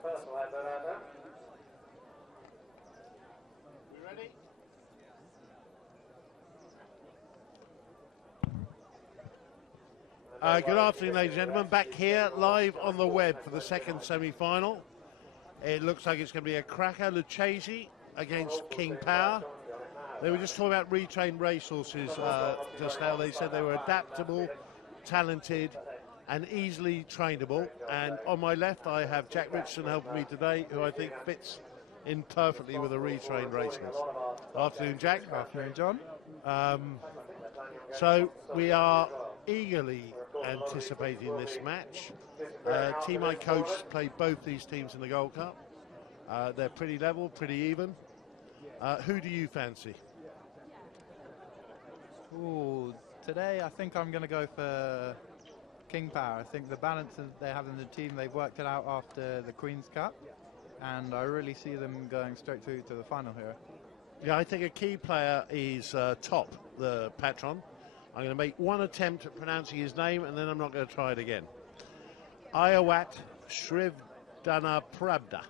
Good afternoon, ladies and gentlemen. Back here live on the web for the second semi-final. It looks like it's going to be a cracker. Lucchese against King Power. They were just talking about retrained racehorses just now. They said they were adaptable, talented, and easily trainable. And on my left, I have Jack Richardson helping me today, who I think fits in perfectly with a retrained racehorse. Afternoon, Jack. Afternoon, John. So we are eagerly anticipating this match. Team I coached played both these teams in the Gold Cup. They're pretty level, pretty even. Who do you fancy? Ooh, today I think I'm going to go for King Power. I think the balance that they have in the team, they've worked it out after the Queen's Cup, and I really see them going straight through to the final here. Yeah, I think a key player is Top, the patron. I'm going to make one attempt at pronouncing his name, and then I'm not going to try it again. Ayawat Shrivdana Pravda.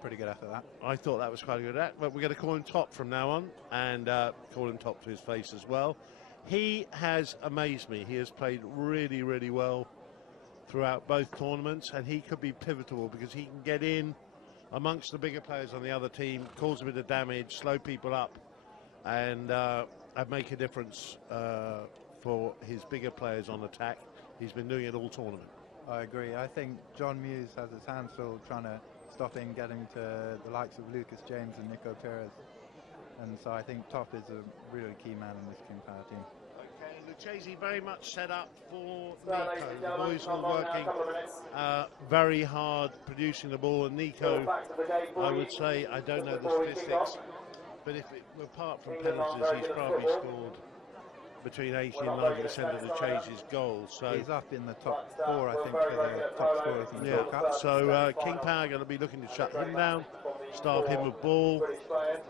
Pretty good after that. I thought that was quite a good act, but we're going to call him Top from now on, and call him Top to his face as well. He has amazed me. He has played really, really well throughout both tournaments, and he could be pivotal because he can get in amongst the bigger players on the other team, cause a bit of damage, slow people up, and make a difference for his bigger players on attack. He's been doing it all tournament. I agree. I think John Muse has his hands full trying to stop him getting to the likes of Lucas James and Nico Perez. And so I think Top is a really key man in this King Power team. Okay, Lucchese very much set up for Nico. The boys were working very hard producing the ball, and Nico, I would say, I don't know the statistics, but if it were apart from penalties, he's probably scored between 80 and 90% of Lucchese's goals. So he's up in the top 4, I think, for the top scorers in the World Cup. So King Power going to be looking to shut him down, starve him with ball.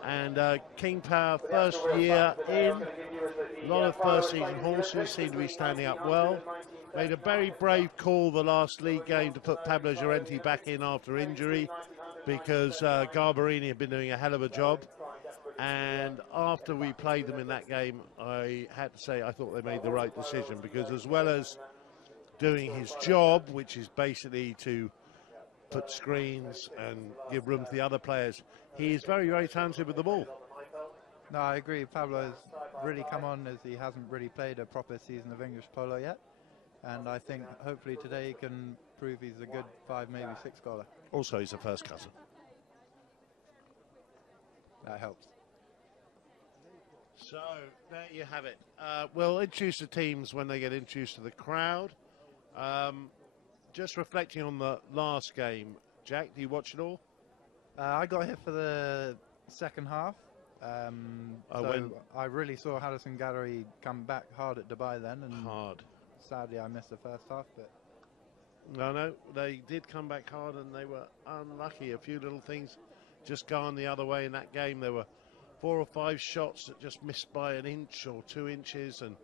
And King Power, first year in, a lot of first season horses seem to be standing up well. Made a very brave call the last league game to put Pablo Llorente back in after injury, because Garbarini had been doing a hell of a job. And after we played them in that game, I had to say I thought they made the right decision, because as well as doing his job, which is basically to put screens and give room to the other players, he is very, very talented with the ball. No, I agree. Pablo has really come on, as he hasn't really played a proper season of English polo yet. And I think hopefully today he can prove he's a good 5, maybe 6 goaler. Also, he's a first cousin. That helps. So, there you have it. We'll introduce the teams when they get introduced to the crowd. Just reflecting on the last game, Jack, do you watch it all? I got here for the second half. I really saw Harrison Gallery come back hard at Dubai then. And hard. Sadly, I missed the first half. But No, they did come back hard, and they were unlucky. A few little things just gone the other way in that game. There were 4 or 5 shots that just missed by an inch or 2 inches, and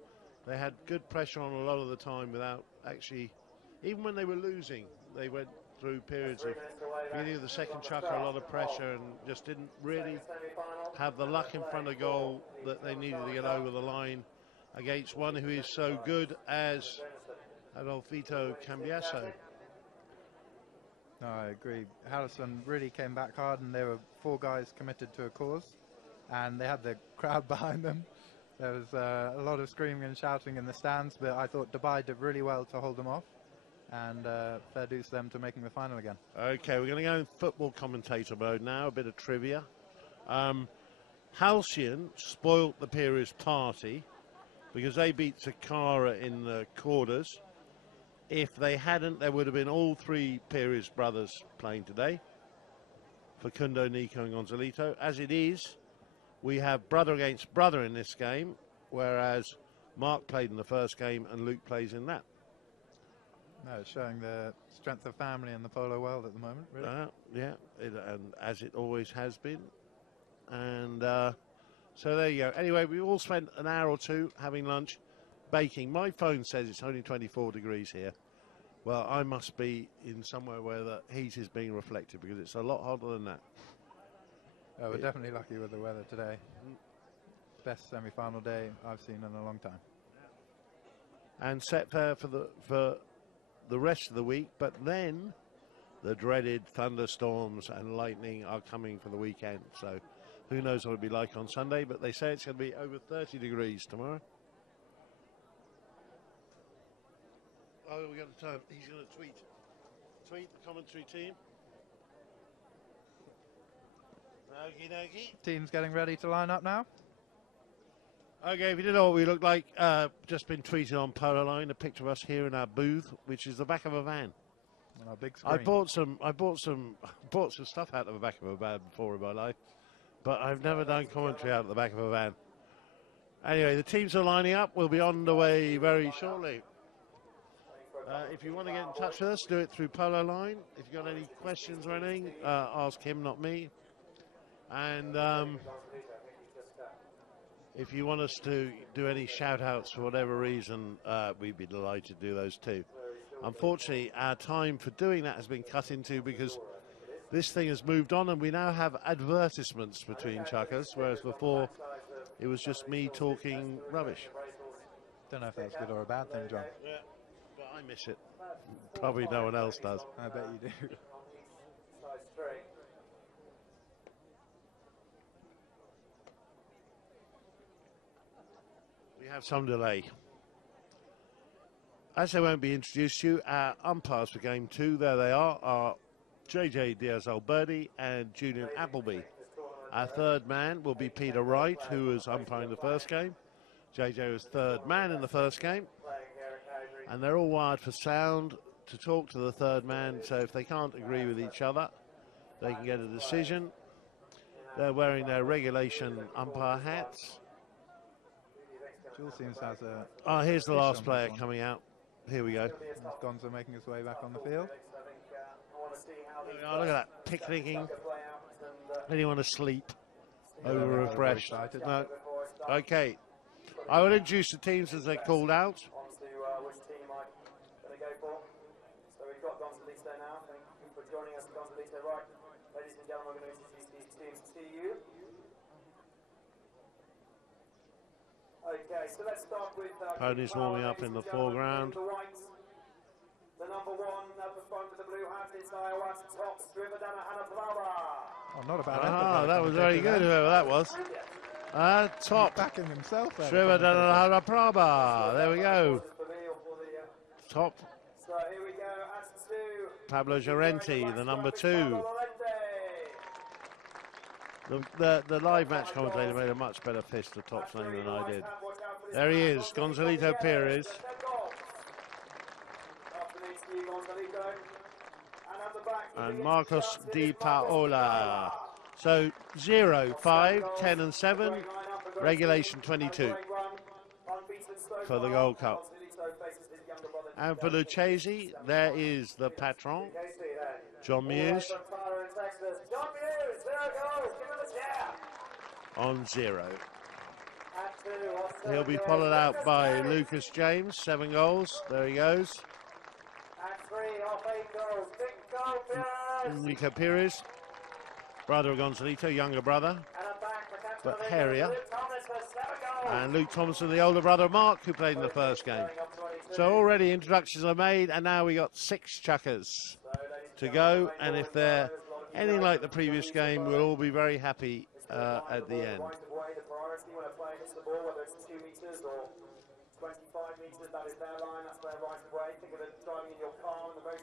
they had good pressure on a lot of the time without actually, even when they were losing, they went through periods of beginning of the second chukker, a lot of pressure, and just didn't really have the luck in front of goal that they needed to get over the line against one who is so good as Adolfito Cambiaso. No, I agree. Harrison really came back hard, and there were 4 guys committed to a cause, and they had the crowd behind them. There was a lot of screaming and shouting in the stands, but I thought Dubai did really well to hold them off, and fair dues to them to making the final again. Okay, we're going to go in football commentator mode now, a bit of trivia. Halcyon spoilt the Piraeus party because they beat Takara in the quarters. If they hadn't, there would have been all 3 Piraeus brothers playing today, Facundo, Nico and Gonzalito. As it is, we have brother against brother in this game, whereas Mark played in the first game and Luke plays in that. No, it's showing the strength of family in the polo world at the moment, really. Yeah, and as it always has been. And so there you go. Anyway, we all spent an hour or 2 having lunch, baking. My phone says it's only 24 degrees here, Well, I must be in somewhere where the heat is being reflected, because it's a lot hotter than that. Oh, we're definitely lucky with the weather today. Best semi-final day I've seen in a long time. And set fair for the rest of the week, but then the dreaded thunderstorms and lightning are coming for the weekend. So who knows what it'll be like on Sunday, but they say it's going to be over 30 degrees tomorrow. Oh, we got the time. He's going to tweet the commentary team. Okie dokie. Team's getting ready to line up now. Okay, if you didn't know what we look like, just been tweeted on Polo Line, a picture of us here in our booth, which is the back of a van. On our big screen. I bought some stuff out of the back of a van before in my life, but I've never done commentary out of the back of a van. Anyway, the teams are lining up. We'll be on the way very shortly. If you want to get in touch with us, do it through Polo Line. If you've got any questions or anything, ask him, not me. And if you want us to do any shout-outs for whatever reason, we'd be delighted to do those too. Unfortunately, our time for doing that has been cut into because this thing has moved on and we now have advertisements between chuckers, whereas before it was just me talking rubbish. Don't know if that's good or a bad thing, John. Yeah, but I miss it. Probably no one else does. I bet you do. We have some delay. As they won't be introduced to you, our umpires for game 2, there they are JJ Diaz-Alberdi and Julian Appleby. Our third man will be Peter Wright, who was umpiring the first game. JJ was third man in the first game. And they're all wired for sound to talk to the third man, so if they can't agree with each other, they can get a decision. They're wearing their regulation umpire hats. Jules seems has a... Oh, here's the last player coming out. Here we go. Gonzo making his way back on the field. Oh, look at that, picnicking. Anyone asleep? Over refreshed. No. Okay. I will introduce the teams as they're called out. Okay, so let's start with Ponies warming up in the foreground. The number 1 at the front with the blue hat is Iowa's top Striver Oh, not a bad end. Ah, that was very good, whoever that was. Top. Backing himself. Striver Praba. There we go. Top. So here we go, at 2. Pablo Llorente, the number 2. The live match commentator made a much better fist of Top's name than I did. There he is, Gonzalito Perez. And Marcos Di Paola. So 0, 5, 10 and 7, regulation 22 for the Gold Cup. And for Lucchese, there is the patron, John Muse, on 0. He'll be followed out by Lucas James, 7 goals. There he goes. Enrico Perez, brother of Gonzalito, younger brother, but hairier. And Luke Thompson, the older brother of Mark, who played in the first game. So already introductions are made, and now we got 6 chuckers to go. And if they're anything like the previous game, we'll all be very happy at the end.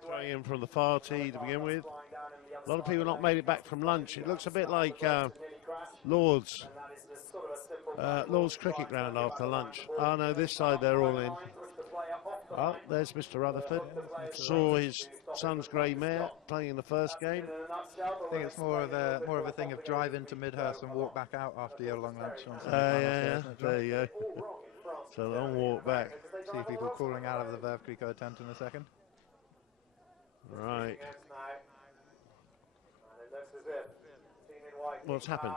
Throwing in from the far tee to begin with. A lot of people not made it back from lunch. It looks a bit like Lord's cricket ground after lunch. Oh no, this side they're all in. Oh, there's Mr. Rutherford. Saw his son's grey mare playing in the first game. I think it's more of a thing of drive into Midhurst and walk back out after your long lunch on Sunday. Yeah, there you go. It's a long walk back. See people crawling out of the Veuve Clicquot tent in a second. Right. What's happened?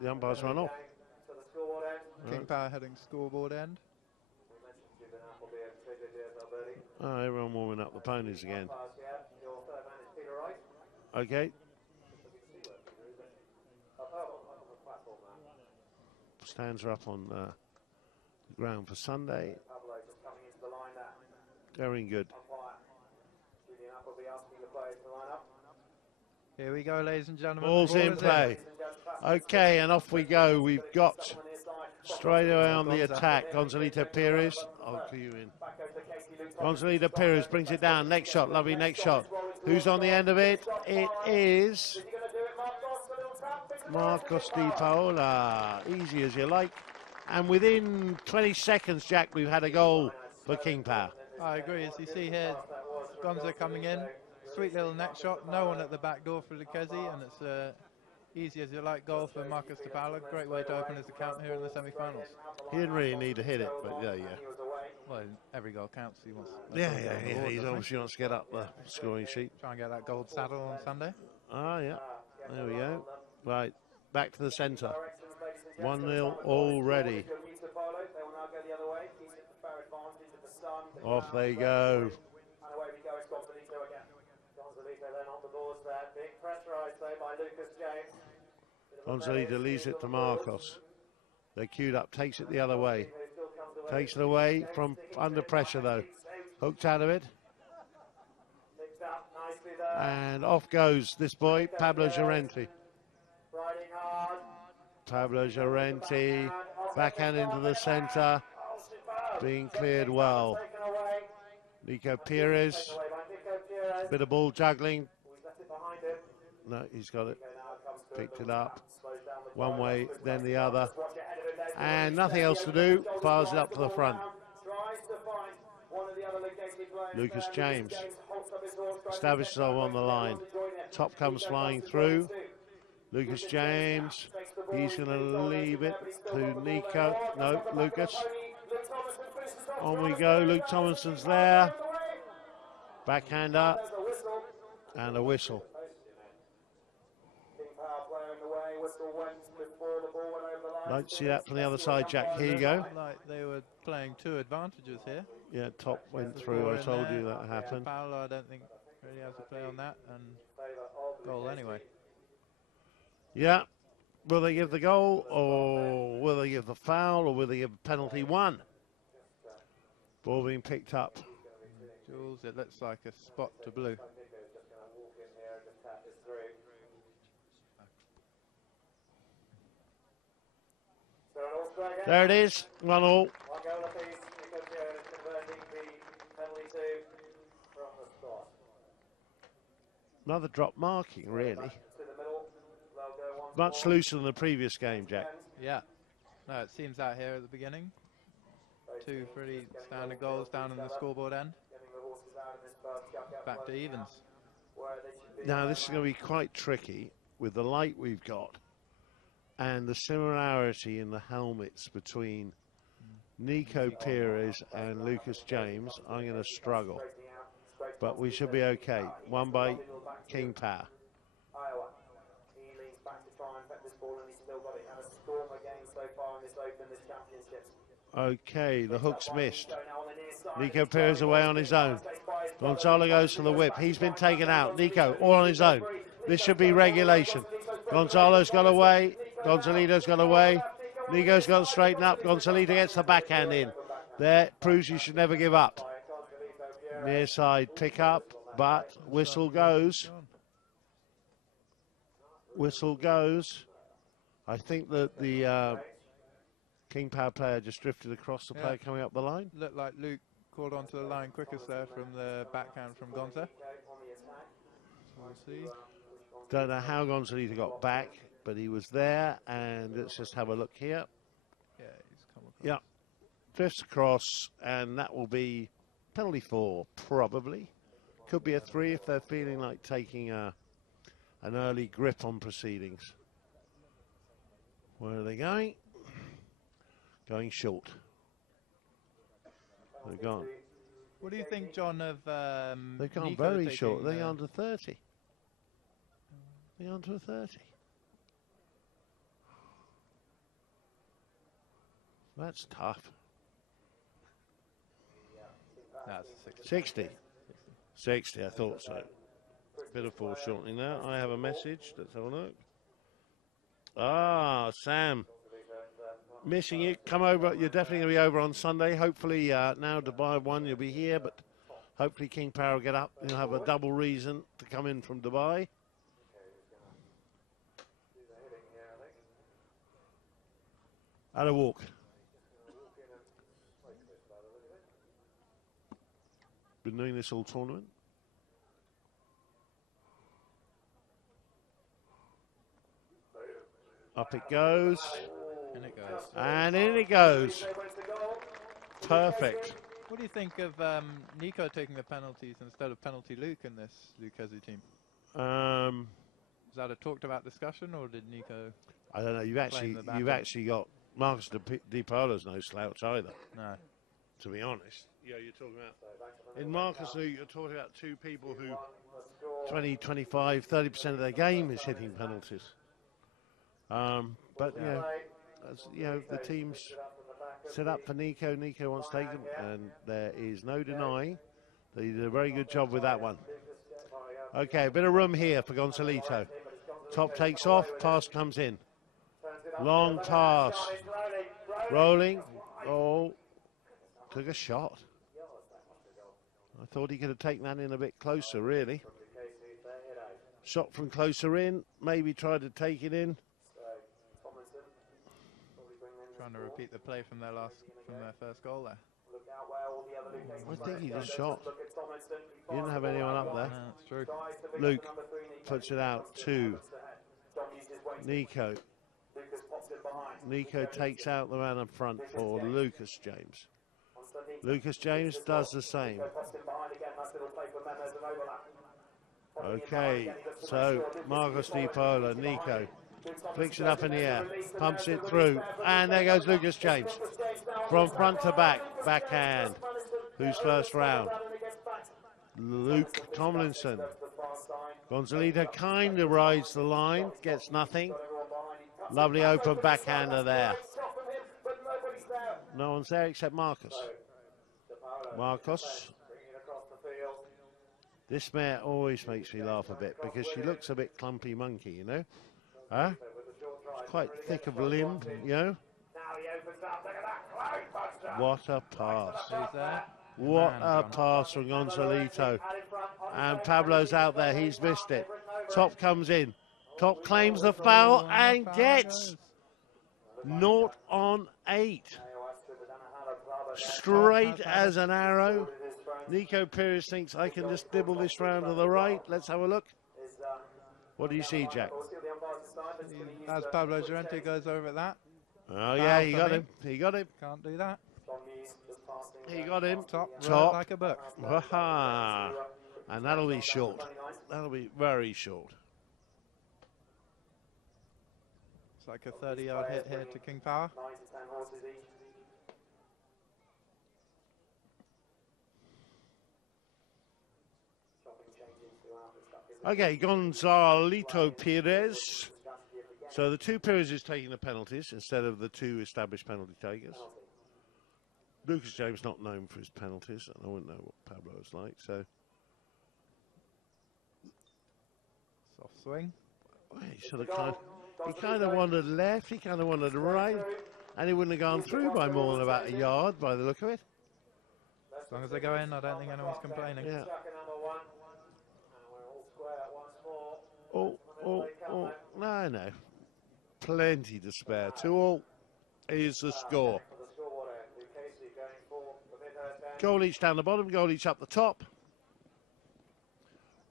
The umpires run off. King Power heading scoreboard end. Oh, everyone warming up the ponies again. Okay. Stands are up on the ground for Sunday. Very good. Here we go, ladies and gentlemen. Ball's in play. Okay, and off we go. We've got straight away on the attack, Gonzalito Perez. I'll cue you in. Gonzalito Perez brings it down. Next shot, lovely next shot. Who's on the end of it? It is Marcos Di Paola. Easy as you like. And within 20 seconds, Jack, we've had a goal for King Power. I agree. As you see here, Gonza coming in. Sweet little neck shot. No one at the back door for Lucchese, and it's easy as you like goal for Marcos Di Paola. Great way to open his account here in the semi-finals. He didn't really need to hit it, but yeah. Well, every goal counts. He wants. Yeah. He obviously wants to get up the scoring sheet. Try and get that gold saddle on Sunday. Ah, yeah. There we go. Right, back to the centre. 1-0 already. Off they go. Gonzalito leaves it to Marcos. They're queued up, takes it the other way. Takes it away from under pressure though. Hooked out of it. And off goes this boy, Pablo Llorente. Pablo Llorente, backhand into the centre. Being cleared well. Nico Perez. Bit of ball juggling. No, he's got it. Picked it up. One way, then the other. And nothing else to do. Fires it up to the front. Lucas James establishes himself on the line. Top comes flying through. Lucas James. He's going to leave it to Nico. No, Lucas. On we go. Luke Thomason's there. Backhander. And a whistle. Like to see that from the other side, Jack. Here you go. Like they were playing two advantages here. Yeah, top went through. I told you that happened. Paolo, I don't think really has a play on that, and goal anyway. Yeah. Will they give the goal, or will they give the foul, or will they give penalty one? Ball being picked up. Jules, it looks like a spot to blue. There it is, 1-1. Another drop marking, really. Much looser than the previous game, Jack. Yeah. No, it seems out here at the beginning. Two pretty standard goals down on the scoreboard end. Back to evens. Now, this is going to be quite tricky with the light we've got and the similarity in the helmets between Nico Perez and Lucas James. I'm going to struggle, but we should be okay. One by King Power. Okay, the hook's missed. Nico Perez away on his own. Gonzalo goes for the whip. He's been taken out. Nico all on his own. This should be regulation. Gonzalo's got away. Gonzalito's got away. Nico's got to straighten up. Gonzalito gets the backhand in. There, proves you should never give up. Near side pick up, but whistle goes. Whistle goes. I think that the King Power player just drifted across the player coming up the line. Looked like Luke called onto the line quickest there from the backhand from Gonza. We'll see. Don't know how Gonzalito got back, but he was there, and let's just have a look here. Yeah, he's come across. Yeah, drifts across, and that will be penalty 4, probably. Could be a 3 if they're feeling like taking an early grip on proceedings. Where are they going? Going short. They're gone. What do you think, John, of they've gone Nico very taking, short. They're on to 30. They're on to a 30. That's tough. That's 60. 60. 60, I thought so. Bit of foreshortening there. I have a message. Let's have a look. Ah, Sam. Missing you. Come over. You're definitely going to be over on Sunday. Hopefully, now Dubai 1, you'll be here, but hopefully King Power will get up. You'll have a double reason to come in from Dubai. At a walk. Been doing this all tournament. Up it goes. And it goes. And in it goes. Perfect. What do you think of Nico taking the penalties instead of penalty Luke in this Lucchese team? Is that a talked about discussion, or did Nico? I don't know. You've actually got Marcus Di Polo's no slouch either. No. To be honest. Yeah, you're talking about in Marcus, you're talking about two people who 20, 25, 30% of their game is hitting penalties. But the team's set up for Nico. Nico wants to take them, and there is no denying that he did a very good job with that one. Okay, a bit of room here for Gonzalito. Top takes off, pass comes in. Long pass. Rolling. Oh, took a shot. I thought he could have taken that in a bit closer, really. Shot from closer in, maybe tried to take it in. Trying to repeat the play from their first goal there. I think he just shot. He didn't have anyone up there. No, that's true. Luke puts it out to Nico. Nico takes out the man up front for Lucas James. Lucas James does the same. Okay, so Marcus Di Polo, Nico, flicks it up in the air, pumps it through, and there goes Lucas James. From front to back, backhand. Who's first round? Luke Tomlinson. Gonzalito kind of rides the line, gets nothing. Lovely open backhander there. No one's there except Marcus. Marcus. This mare always makes me laugh a bit because she looks a bit clumpy monkey, you know. Huh? She's quite thick of limb, you know. What a pass. What a pass from Gonzalito. And Pablo's out there, he's missed it. Top comes in. Top claims the foul and gets 0 on 8. Straight as an arrow. Nico Pires thinks I can just dibble this round to the right. Let's have a look. What do you see, Jack? As Pablo Llorente goes over at that. Oh, yeah, he got him. He got him. Can't do that. He got him. Top. Like a book. And that'll be short. That'll be very short. It's like a 30-yard hit here to King Power. Okay, Gonzalito Pires. So the two Pires is taking the penalties instead of the two established penalty takers. Lucas James not known for his penalties, and I wouldn't know what Pablo is like, so. Soft swing. He kind of wandered left, he kind of wandered right, and he wouldn't have gone through by more than about a yard by the look of it. As long as they go in, I don't think anyone's complaining. Yeah. Oh, no. Plenty to spare. 2-2 is the score. Goal each down the bottom, goal each up the top.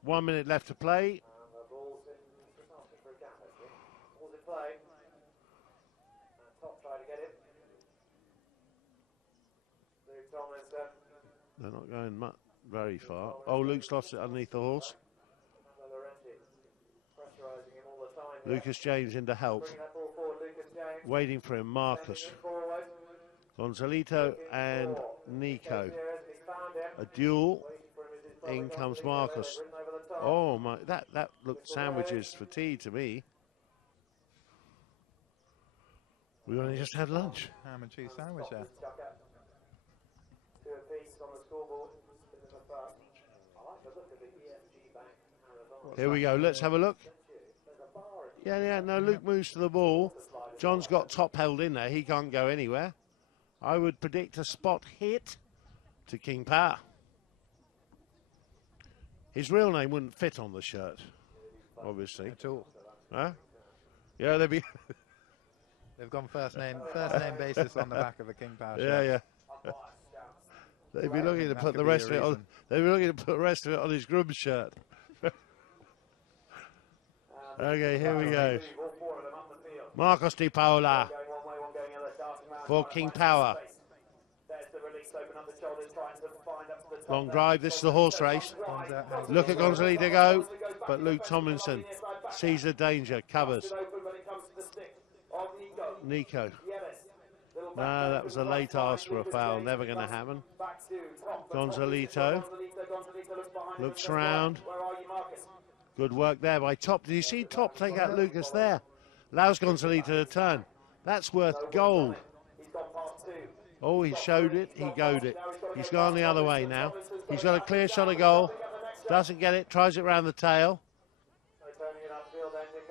1 minute left to play. They're not going very far. Oh, Luke's lost it underneath the horse. Lucas James in to help. Waiting for him, Marcus. Gonzalito and Nico. A duel. In comes Marcus. Oh my, that looked sandwiches for tea to me. We only just had lunch. Ham and cheese sandwich there. Here we go. Let's have a look. Yeah, no, Luke moves to the ball. John's got top held in there. He can't go anywhere. I would predict a spot hit to King Power. His real name wouldn't fit on the shirt, obviously. At all. Huh? Yeah, they'd be... They've gone first name basis on the back of a King Power shirt. Yeah. They'd be looking to put the rest of it on. They'd be looking to put the rest of it on his groom's shirt. Okay, here we go. Marcos Di Paola for King Power. Long drive. This is the horse race. Look at Gonzalito go, but Luke Tomlinson sees the danger, covers. Nico. No, that was a late ask for a foul. Never going to happen. Gonzalito looks round. Good work there by Top. Did you see Top take out Lucas there? Allows Gonzalito to turn. That's worth gold. Oh, he showed it. He goed it. He's gone the other way now. He's got a clear shot of goal. Doesn't get it. Tries it round the tail.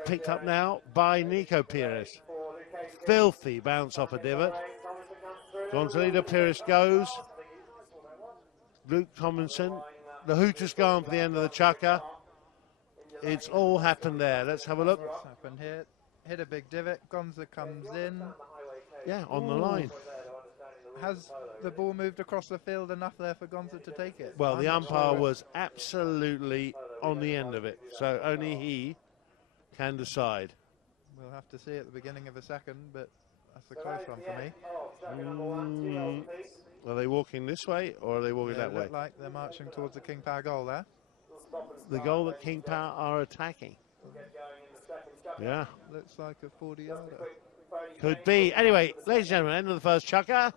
Picked up now by Nico Pires. Filthy bounce off a divot. Gonzalito Pires goes. Luke Tomlinson. The hoot has gone for the end of the chucker. It's all happened there. Let's have a look. What's happened here? Hit a big divot. Gonza comes in. Yeah, on the line. Has the ball moved across the field enough there for Gonza to take it? Well, the umpire was absolutely on the end of it, so only he can decide. We'll have to see at the beginning of a second, but that's a close one for me. Are they walking this way or are they walking that way? Look like they're marching towards the King Power goal there. The goal that King Power are attacking. Yeah. Looks like a 40-yarder. Could be. Anyway, ladies and gentlemen, end of the first chucker.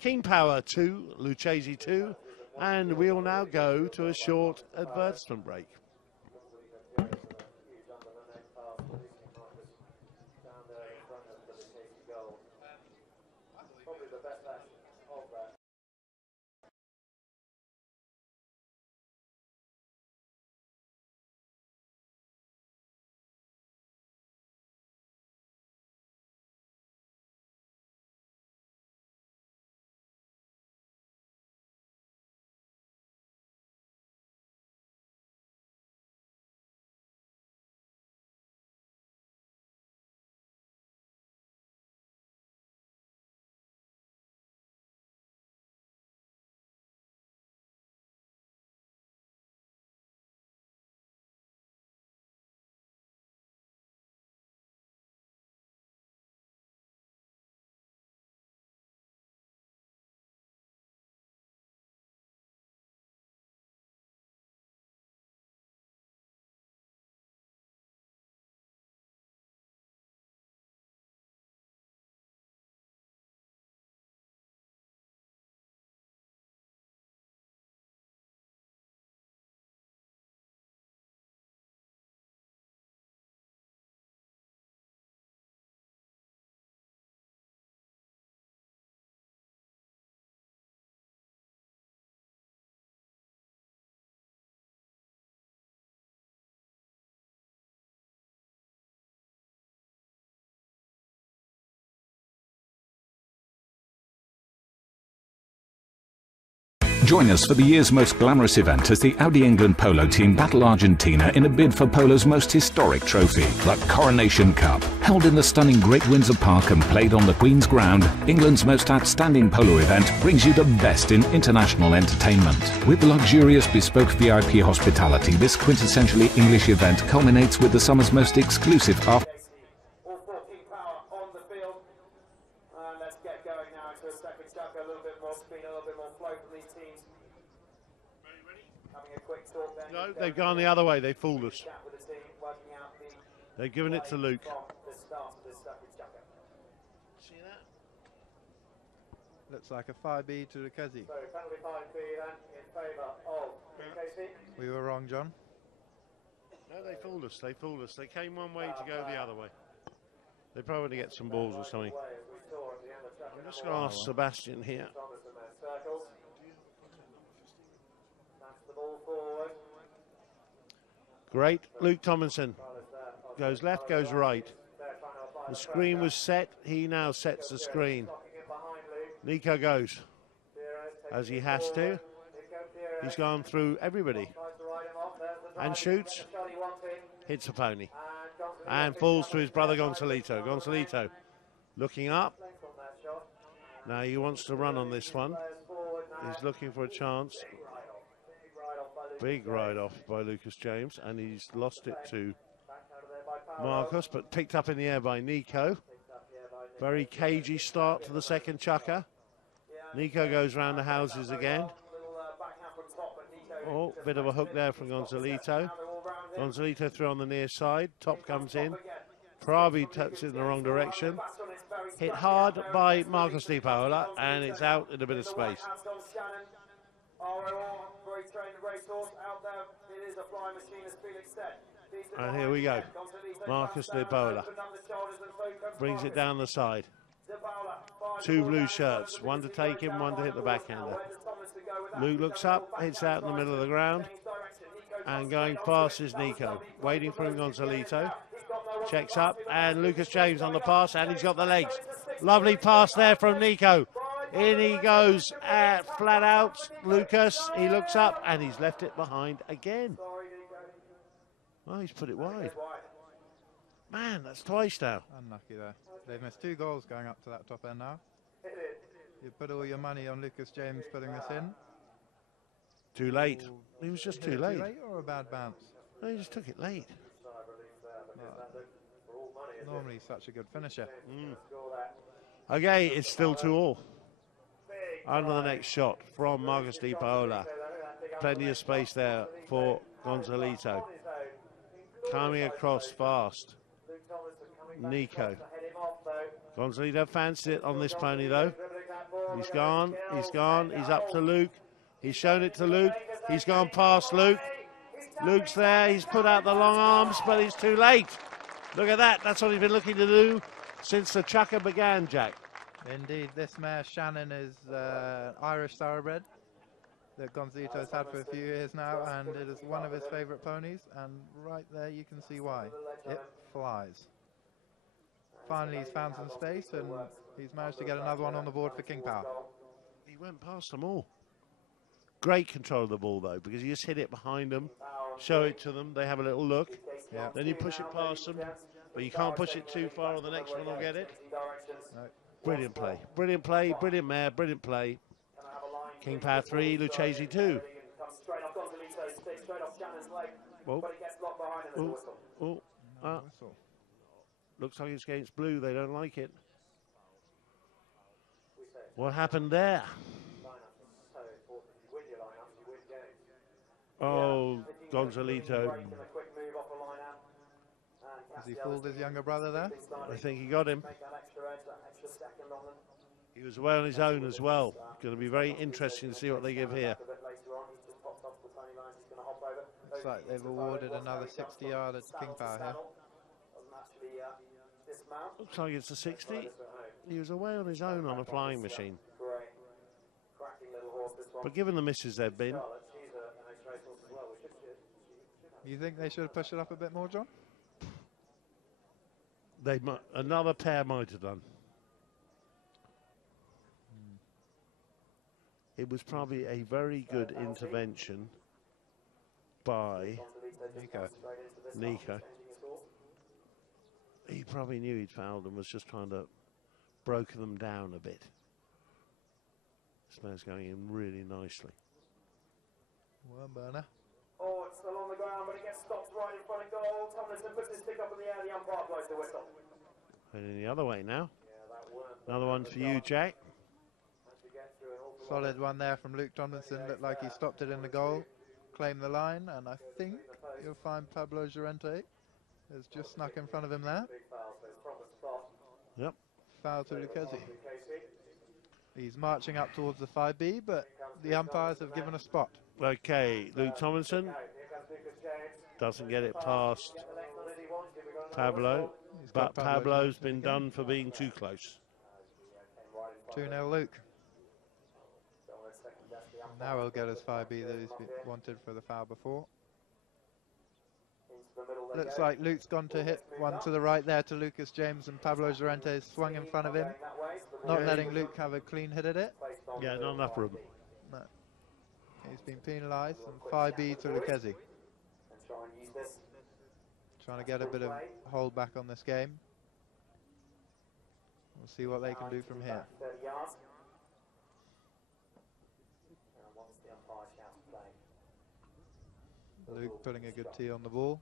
King Power 2, Lucchese 2, and we will now go to a short advertisement break. Join us for the year's most glamorous event as the Audi England Polo team battle Argentina in a bid for Polo's most historic trophy, the Coronation Cup. Held in the stunning Great Windsor Park and played on the Queen's Ground, England's most outstanding polo event brings you the best in international entertainment. With luxurious bespoke VIP hospitality, this quintessentially English event culminates with the summer's most exclusive after. All four King Power on the field. Let's get going now into a second chucker. A little bit more speed, a little bit more flow from these teams. Having a quick talk then. No, they've gone the other way. They fooled us. They've given it to Luke. See that? Looks like a 5B to Lucchese. So penalty 5B then in favour of Lucchese. We were wrong, John. No, they fooled us. They fooled us. They came one way to go the other way. They probably want to get some balls or something. I'm just going to ask Sebastian here. That's the ball forward. Great. Luke Tomlinson goes left, goes right. The screen was set. He now sets the screen. Nico goes as he has to. He's gone through everybody and shoots. Hits a pony and falls to his brother Gonzalito. Gonzalito looking up. Now he wants to run on this one. He's looking for a chance. Big ride off by Lucas James, and he's lost it to Marcus, but picked up in the air by Nico. Very cagey start to the second chukker. Nico goes round the houses again. Oh, bit of a hook there from Gonzalito. Gonzalito through on the near side. Top comes in. Pravi taps it in the wrong direction. Hit hard by Marcus Di Paola, and it's out in a bit of space. And here we go. Marcus Di Paola brings it down the side. Two blue shirts, one to take him, one to hit the backhander. Luke looks up, hits out in the middle of the ground, and going fast is Nico. Waiting for him, Gonzalito. Checks up, and Lucas James on the pass, and he's got the legs. Lovely pass there from Nico. In he goes, flat out. Lucas, he looks up, and he's left it behind again. Oh, he's put it wide. Man, that's twice now. Unlucky there. They've missed 2 goals going up to that top end now. You put all your money on Lucas James putting this in. Too late. He was just too late. Too late or a bad bounce? No, he just took it late. Normally such a good finisher. Okay, it's still 2-2. On to the next shot from Marcus Di Paola. Plenty of space there for Gonzalito. Coming across fast. Nico. Gonzalito fancied it on this pony though. He's gone, he's gone, he's up to Luke. He's shown it to Luke. He's gone past Luke. Luke's there, he's put out the long arms, but he's too late. Look at that, that's what he's been looking to do since the chukker began, Jack. Indeed, this mare, Shannon, is Irish thoroughbred that Gonzalito's had for a few years now, and it is one of his favourite ponies, and right there you can see why. It flies. Finally he's found some space, and he's managed to get another one on the board for King Power. He went past them all. Great control of the ball though, because you just hit it behind them, show it to them, they have a little look, then you push it past them, but you can't push it too far or the next one will get it. No. Brilliant play, brilliant play, brilliant mare, brilliant play. King Power 3, Lucchese 2. Oh. Oh. Oh. Looks like it's against blue, they don't like it. What happened there? Oh, Gonzalito. Has he fooled his younger brother there? I think he got him. He was away on his own as well. Going to be very interesting to see what they give here. Looks like they've awarded another 60-yarder to King Power here. Looks like it's a 60. He was away on his own on a flying machine. But given the misses they've been... You think they should have pushed it up a bit more, John? They another pair might have done. It was probably a very good intervention by Nico. He probably knew he'd fouled and was just trying to broker them down a bit. This man's going in really nicely. Well, burner. Oh, it's still on the ground, but it gets stopped right in front of goal. Tomlinson puts his stick up in the air, the umpire blows the whistle. Heading the other way now. Another one for you, Jack. Solid one there from Luke Tomlinson. Looked like he stopped it in the goal, claimed the line, and I think you'll find Pablo Llorente has just snuck in front of him there. Yep. Foul to Lucchese. He's marching up towards the 5B, but the umpires have given a spot. Okay, Luke Tomlinson doesn't get it past Pablo, but Pablo's been done for being too close. 2-0 Luke. Now he'll get his 5B that he's wanted for the foul before. Looks like Luke's gone to hit one to the right there to Lucas James, and Pablo Llorente swung in front of him, not letting Luke have a clean hit at it. Yeah, not enough room. No. He's been penalised, and 5B to Lucchese. Trying to get a bit of hold back on this game. We'll see what they can do from here. Luke putting a good tee on the ball.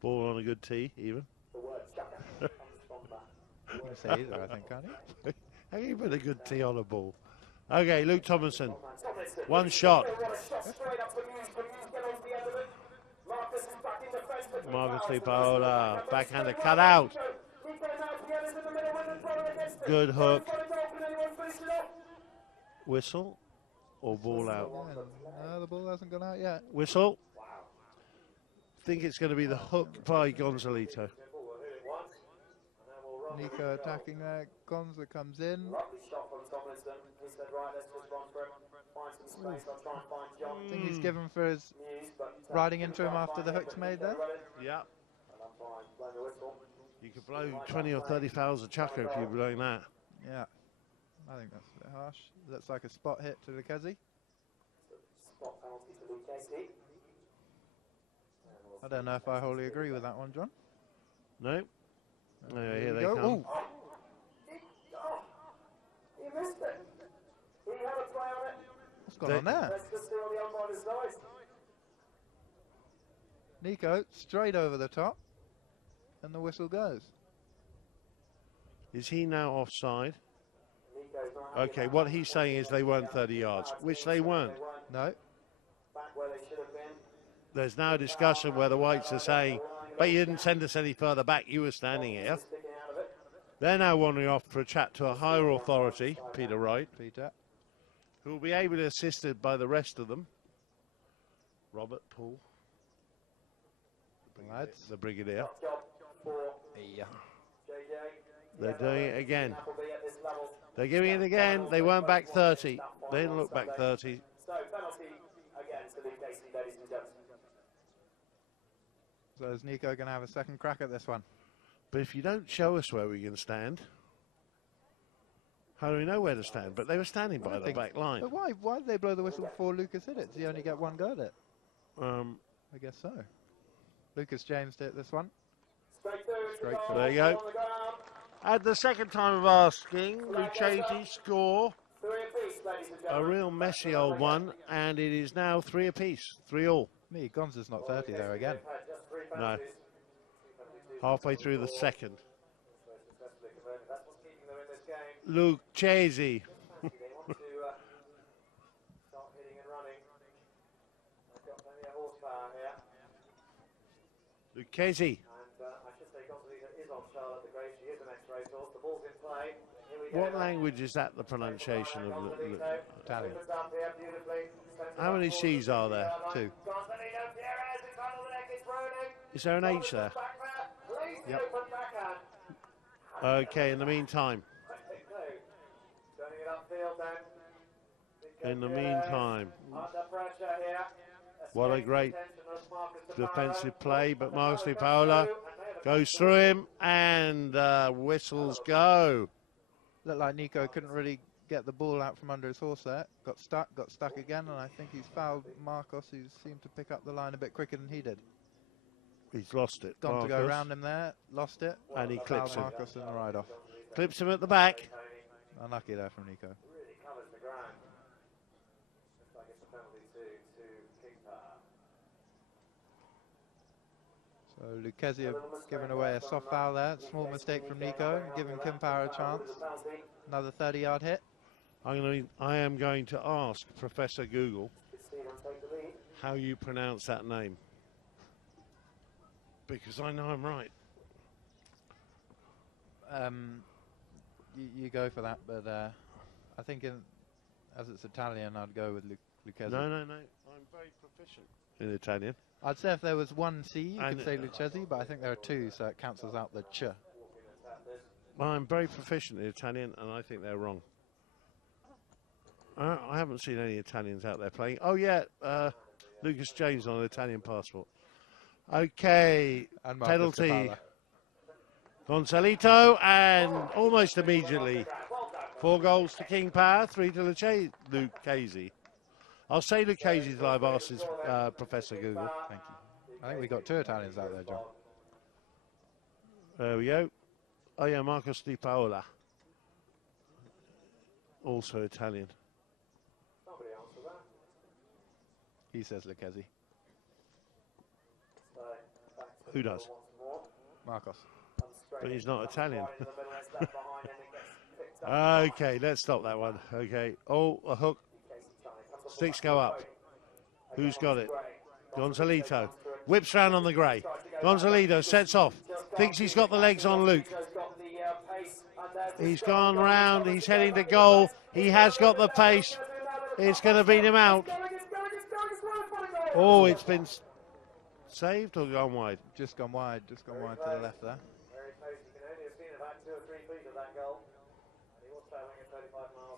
Ball on a good tee, even. You can say either, I think, can't you? How can you put a good tee on a ball? Okay, Luke Tomlinson. One shot. Marcus Paola, backhander cut out. Good hook. Whistle or ball out? No, the ball hasn't gone out yet. Whistle. Think it's going to be the hook by Gonzalito. Nico attacking there. Gonza comes in. I think he's given for his riding into him after the hook's made there. Yeah. You could blow 20 or 30 fouls of Chucker if you're blowing that. Yeah. I think that's a bit harsh. Looks like a spot hit to Lucchese. I don't know if I wholly agree with that one, John. No. Here they come. Ooh. He missed it. He had a play on it. What's going on there? Let's just see what the umpire decides. Nico straight over the top, and the whistle goes. Is he now offside? Okay, what he's saying is they weren't 30 yards, which they weren't. No. Back where they should have been. There's now a discussion where the whites are saying, but you didn't send us any further back, you were standing here. They're now wandering off for a chat to a higher authority, Peter Wright, who will be able to assisted by the rest of them. Robert, Paul, the Brigadier. Yeah. They're doing it again. They're giving it again. They weren't back 30. They didn't look back 30. So penalty again to Lucchese, ladies and gentlemen. So is Nico going to have a second crack at this one? But if you don't show us where we can stand, how do we know where to stand? But they were standing by the back line. But why did they blow the whistle before Lucas hit it? Does he only get one go at it? I guess so. Lucas James did this one. Straight through. There you go. At the second time of asking, Lucchese score a real messy old one, and it is now 3 apiece, 3-all. Me, Gonza's not 30 there again. No. Halfway through the second. Lucchese. Lucchese. What language is that, the pronunciation of Italian. How many C's are there? 2. Is there an H there? Yep. Okay, in the meantime. What a great defensive play, but Marcus Paola goes through him, and whistles go. Looked like Nico couldn't really get the ball out from under his horse there. Got stuck again, and I think he's fouled Marcos, who seemed to pick up the line a bit quicker than he did. He's lost it. Gone to go around him there, lost it. And he clips him. Marcos in the ride-off. Clips him at the back. Unlucky there from Nico. So Lucchese have given away a soft foul there. Small mistake from Nico, giving Kim Power a chance. Another 30-yard hit. I am going to ask Professor Google how you pronounce that name, because I know I'm right. You go for that, but I think as it's Italian, I'd go with Lucchese. No. I'm very proficient in Italian. I'd say if there was one C, you could say Lucchese, but I think there are 2, so it cancels out the ch. Well, I'm very proficient in Italian, and I think they're wrong. I haven't seen any Italians out there playing. Oh, yeah, Lucas James on an Italian passport. Okay, And Marcus penalty. Capalla. Gonzalito, and almost immediately 4 goals to King Power, 3 to Lucchese. I'll say Lucchese till I've asked his Professor Google. Thank you. I think we got 2 Italians out there, John. There we go. Oh yeah, Marcos Di Paola. Also Italian. He says Lucchese. Who does? Marcos. But he's not Italian. Okay, let's stop that one. Okay. Oh, a hook. Sticks go up. Who's got it? Gonzalito. Whips round on the grey. Gonzalito sets off. Thinks he's got the legs on Luke. He's gone round. He's heading to goal. He has got the pace. It's going to beat him out. Oh, it's been saved or gone wide? Just gone wide to the left there.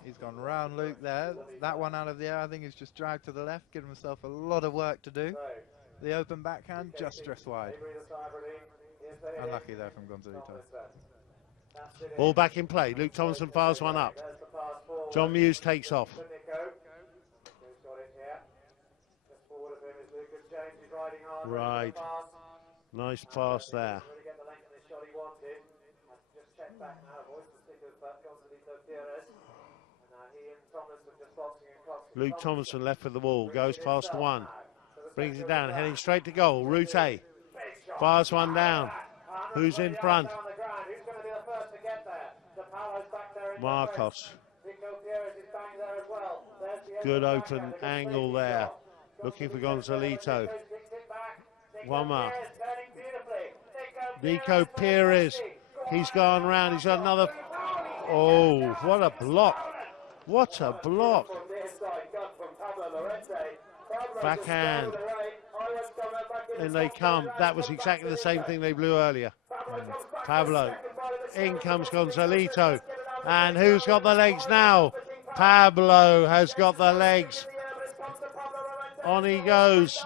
He's gone round Luke there. That one out of the air, I think, is just dragged to the left, giving himself a lot of work to do. The open backhand just drifts wide. Unlucky there from Gonzalito. Ball back in play. Luke Thompson fires one up. John Muse takes off. Right. Nice pass there. Luke Thompson left with the ball, goes past one, brings it down, heading straight to goal. Route A fires one down. Who's in front? Marcos. Good open angle there. Looking for Gonzalito. One more. Nico Perez. He's gone round. He's got another. Oh, what a block. What a block. Backhand. In they come. That was exactly the same thing they blew earlier. Pablo. In comes Gonzalito. And who's got the legs now? Pablo has got the legs. On he goes.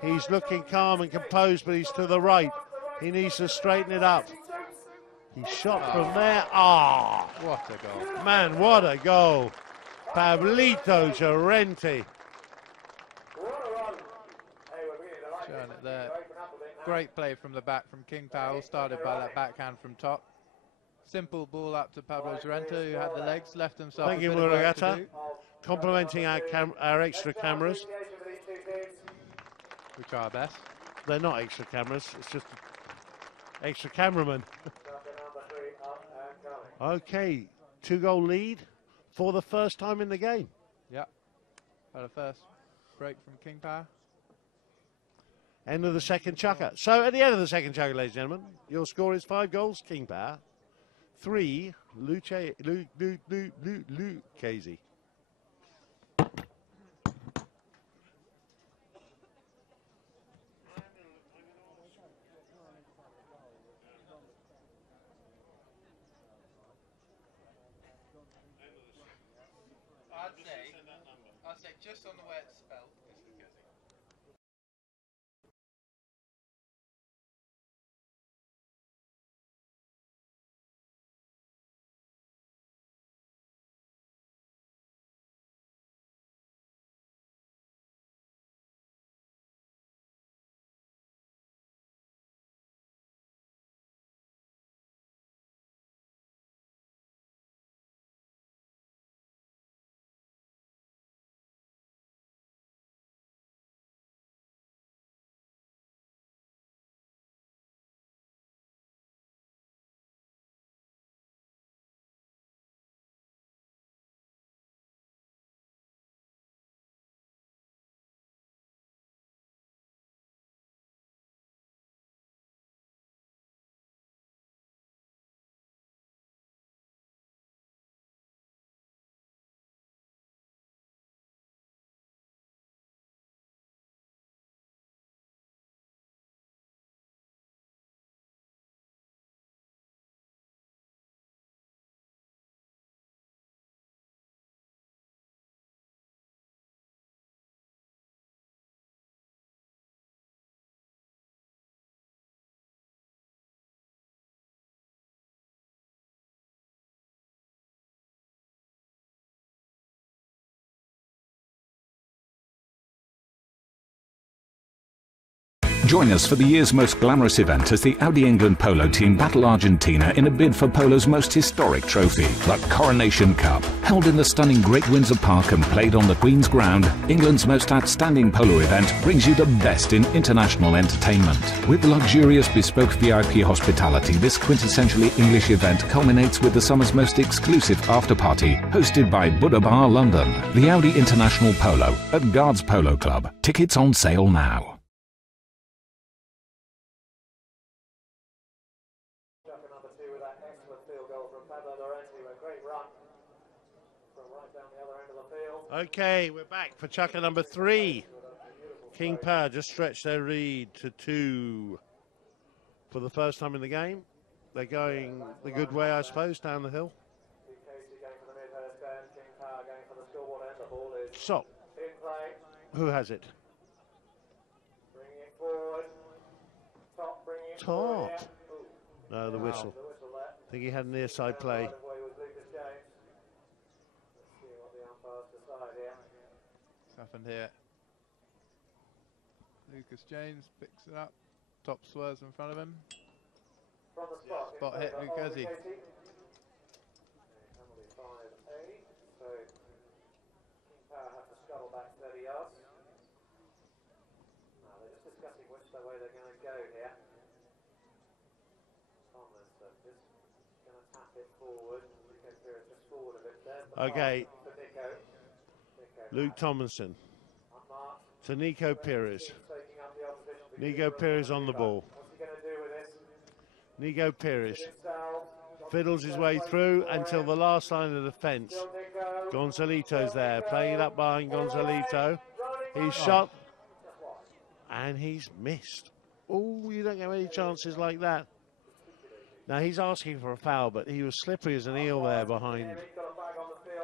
He's looking calm and composed, but he's to the right. He needs to straighten it up. He shot from there. Ah! Oh, what a goal. Man, what a goal. Pablito Llorente. Showing it there. Great play from the back from King Powell, started by that backhand from top. Simple ball up to Pablo Llorente, who had the legs, left himself Thank a you, bit of work to Muragata. do. Complimenting our extra cameras. We try our best. They're not extra cameras, it's just extra cameramen. Okay, 2-goal lead for the first time in the game. Yep. Had a first break from King Power. End of the second chukker. So at the end of the second chukker, ladies and gentlemen, your score is 5 goals, King Power, 3, Lucchese. I'd say just on the way it's spelled. Join us for the year's most glamorous event as the Audi England Polo team battle Argentina in a bid for Polo's most historic trophy, the Coronation Cup. Held in the stunning Great Windsor Park and played on the Queen's Ground, England's most outstanding polo event brings you the best in international entertainment. With luxurious bespoke VIP hospitality, this quintessentially English event culminates with the summer's most exclusive after-party, hosted by Buddha Bar London. The Audi International Polo at Guards Polo Club. Tickets on sale now. Okay, we're back for chucker number 3. King Power just stretched their lead to 2 for the first time in the game. They're going the good way, I suppose, down the hill. So, who has it? Top. No, the whistle. I think he had a near side play. What's happened here? Lucas James picks it up. Top swerves in front of him. Spot hit Lucchese. Okay. Luke Tomlinson to Nico Pires. Nico Pires on the ball. Nico Pires fiddles his way through until the last line of defence. Gonzalito's there, playing it up behind Gonzalito. He's shot and he's missed. Oh, you don't get many chances like that. Now he's asking for a foul, but he was slippery as an eel there behind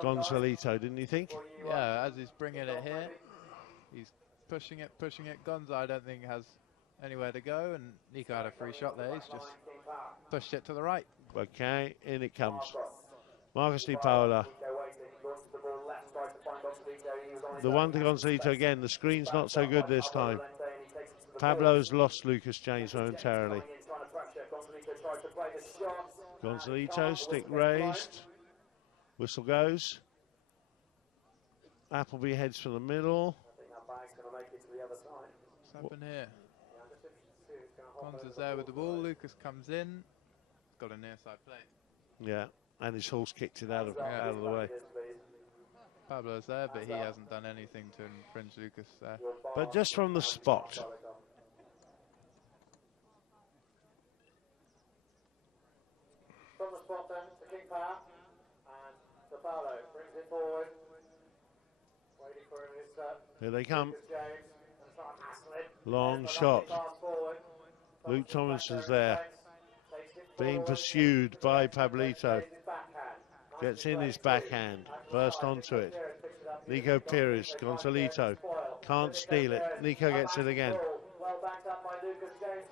Gonzalito, didn't you think? Yeah, as he's bringing it here, he's pushing it. Gonza, I don't think, has anywhere to go, and Nico had a free shot there. He's just pushed it to the right. Okay, in it comes. Marcus Di Paola. The one to Gonzalito again. The screen's not so good this time. Pablo's lost Lucas James momentarily. Gonzalito, stick raised. Whistle goes. Appleby heads for the middle. What's happened here? Gonza's there with the ball. Lucas comes in. Got a near side play. Yeah, and his horse kicked it out of the way. Pablo's there, but he hasn't done anything to infringe Lucas there. But just from the spot. From the spot then, to King Power, and to Polo, brings it forward. Waiting for his Here they come. James, and try and hassle it. Long shot. Luke Tomlinson's there. Being pursued by Pablito. Gets in his backhand. First onto it. Nico Pires, Gonzalito. Can't steal it. Nico gets it again.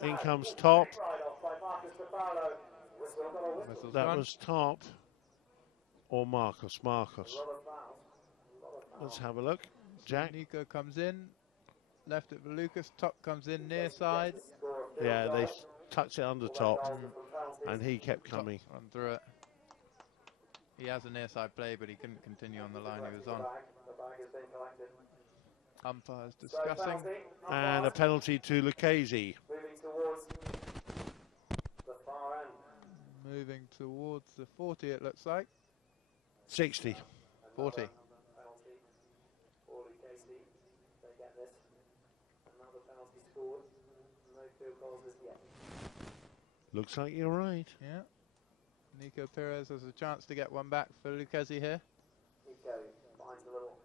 In comes Top. That was Top or Marcus. Let's have a look. Jack. Nico comes in. Left it for Lucas. Top comes in near side. Yeah, they touched it under Top. And he kept coming. Run through it. He has a near side play, but he couldn't continue on the line he was on. Umpires discussing. And a penalty to Lucchese. Moving towards the 40, it looks like. 60. 40. Looks like you're right. Yeah. Nico Pires has a chance to get one back for Lucchese here. Nico finds a little